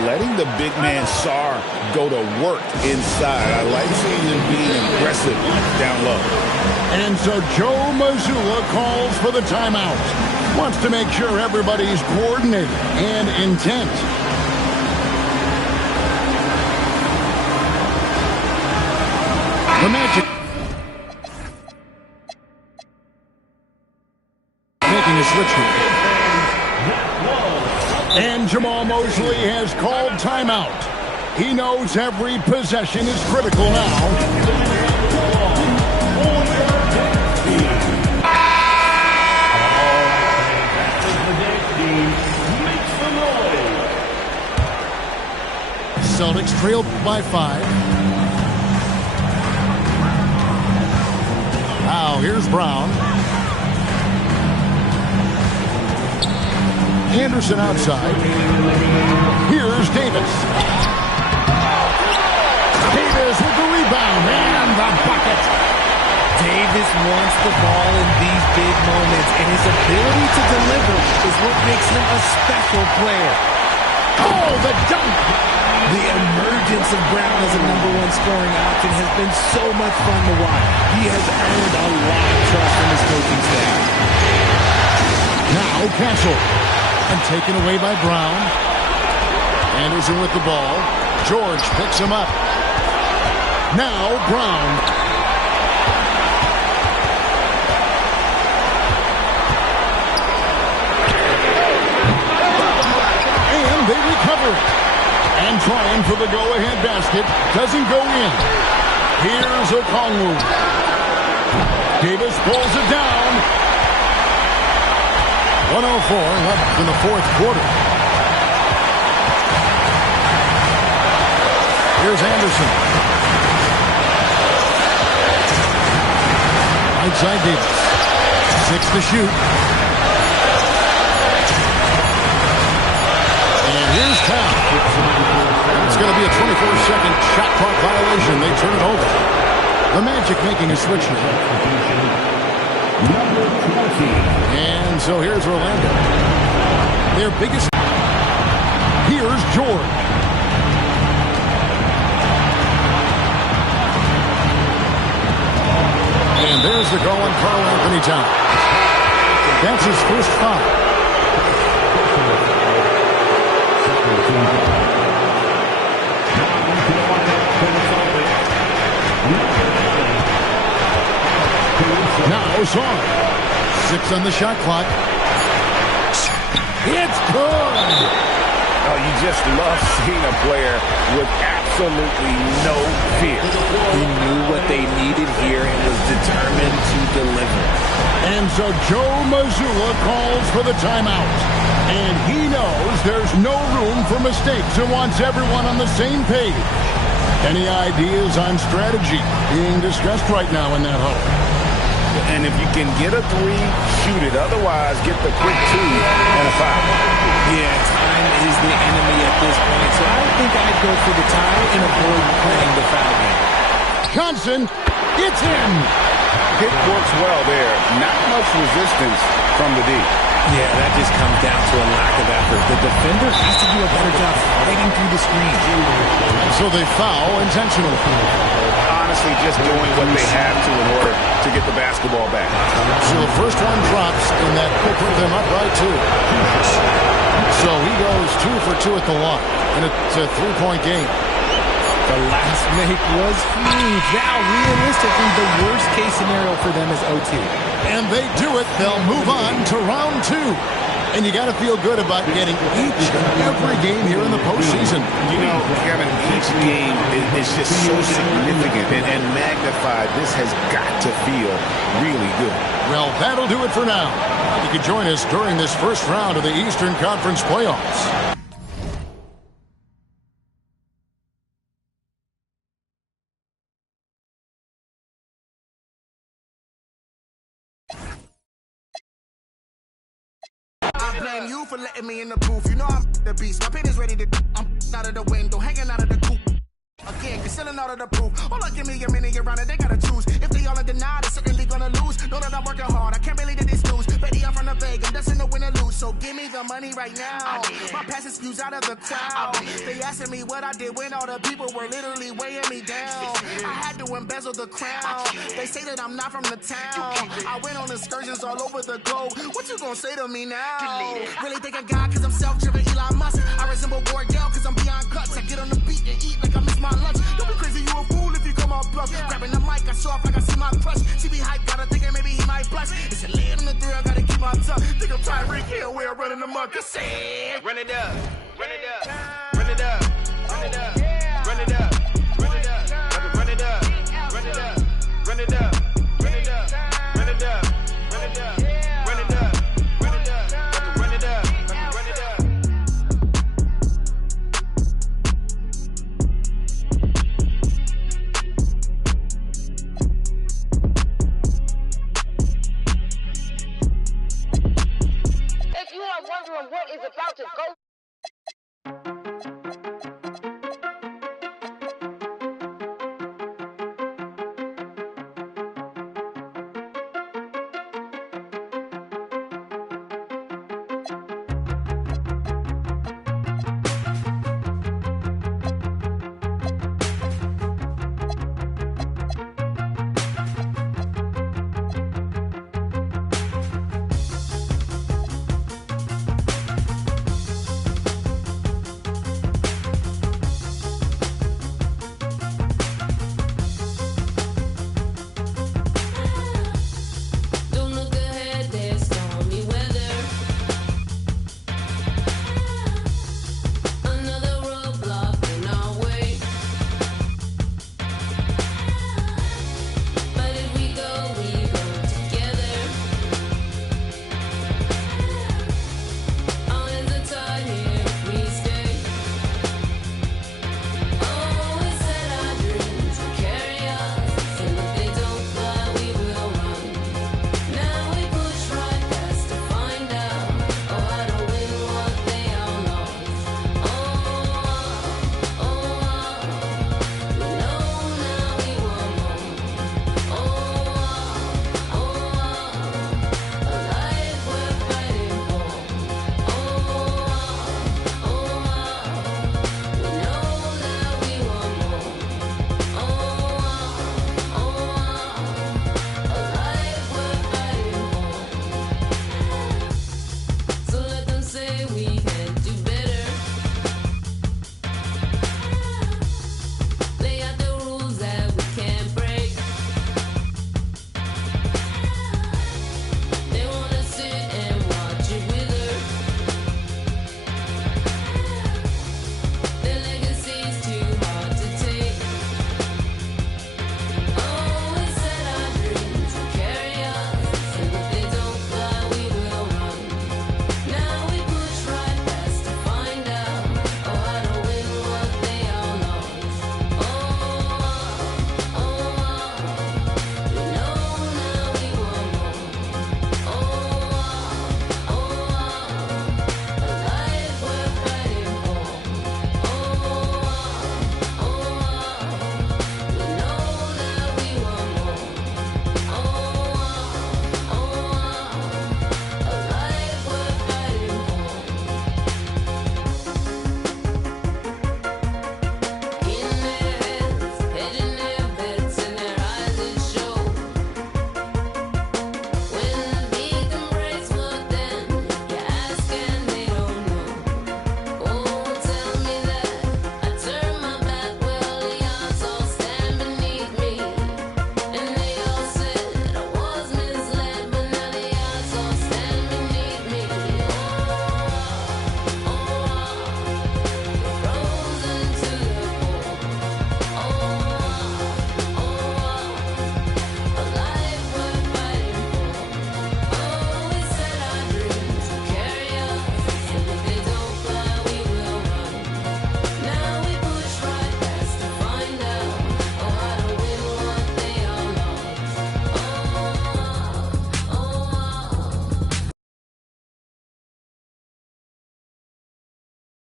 Letting the big man Sarr go to work inside. I like seeing him being aggressive down low. And so Joe Mazzulla calls for the timeout. Wants to make sure everybody's coordinated and intent. The Magic making a switch here. And Jamal Mosley has called timeout. He knows every possession is critical now. Celtics trailed by 5. Now here's Brown. Anderson outside. Here's Davis. Davis with the rebound and the bucket. Davis wants the ball in these big moments, and his ability to deliver is what makes him a special player. Oh, the dunk! The emergence of Brown as a #1 scoring option has been so much fun to watch. He has earned a lot of trust from his coaching staff. Now Castle. And taken away by Brown. Anderson with the ball. George picks him up. Now Brown. And they recover it. And trying for the go-ahead basket. Doesn't go in. Here's Okongwu. Davis pulls it down. left in the fourth quarter. Here's Anderson. Right side Davis. 6 to shoot. And here's Cal. It's going to be a 24-second shot clock violation. They turn it over. The Magic making a switch now. And so here's Orlando. Their biggest. Here's George. And there's the goal on Karl Anthony Towns. That's his first foul. Now Song. 6 on the shot clock. It's good. Oh, you just love seeing a player with absolutely no fear. He knew what they needed here and was determined to deliver. And so Joe Mazzulla calls for the timeout. And he knows there's no room for mistakes and wants everyone on the same page. Any ideas on strategy being discussed right now in that huddle? And if you can get a 3, shoot it. Otherwise, get the quick 2 and a foul. Yeah, time is the enemy at this point, so I think I'd go for the tie and avoid playing the foul game. Johnson, it's in. It works well there. Not much resistance from the D. Yeah, that just comes down to a lack of effort. The defender has to do a better job fighting through the screen. So they foul intentionally. Honestly, just doing what they have to in order to get the basketball back. So the first one drops, and that could put them up by 2. So he goes 2 for 2 at the line, and it's a 3-point game. The last make was huge. Now, realistically, the worst-case scenario for them is OT. And they do it. They'll move on to round 2. And you got to feel good about getting each and every game here in the postseason. You know, Kevin, each game is just so significant and magnified. This has got to feel really good. Well, that'll do it for now. You can join us during this first round of the Eastern Conference playoffs. I blame you for letting me in the booth. You know I'm the beast. My pen is ready to. I'm out of the window, hanging out of the coop. Again, concealing all of the proof. Hold on, give me a minute, you're running, they gotta choose. If they all are denied, they're certainly gonna lose. Know that I'm working hard, I can't believe that it's news. Betty, I'm from the Vegas, I'm destined to win or lose. So give me the money right now. My past excuse out of the crowd. They asking me what I did when all the people were literally weighing me down. I had to embezzle the crown. They say that I'm not from the town. I went on excursions all over the globe. What you gonna say to me now? Really think I got cause I'm self-driven Elon Musk. I resemble Wardell cause I'm beyond cuts. I get on the beat and eat like I miss my lunch. Don't be crazy, you a fool if you come out bluff. Grabbing the mic, I show off like I see my crush. She be hyped, gotta thinking maybe he might blush. It's a lay on the 3, I gotta keep my tongue. Think I'm Tyreek Hill, we're running the muck. I said, run it up, run it up.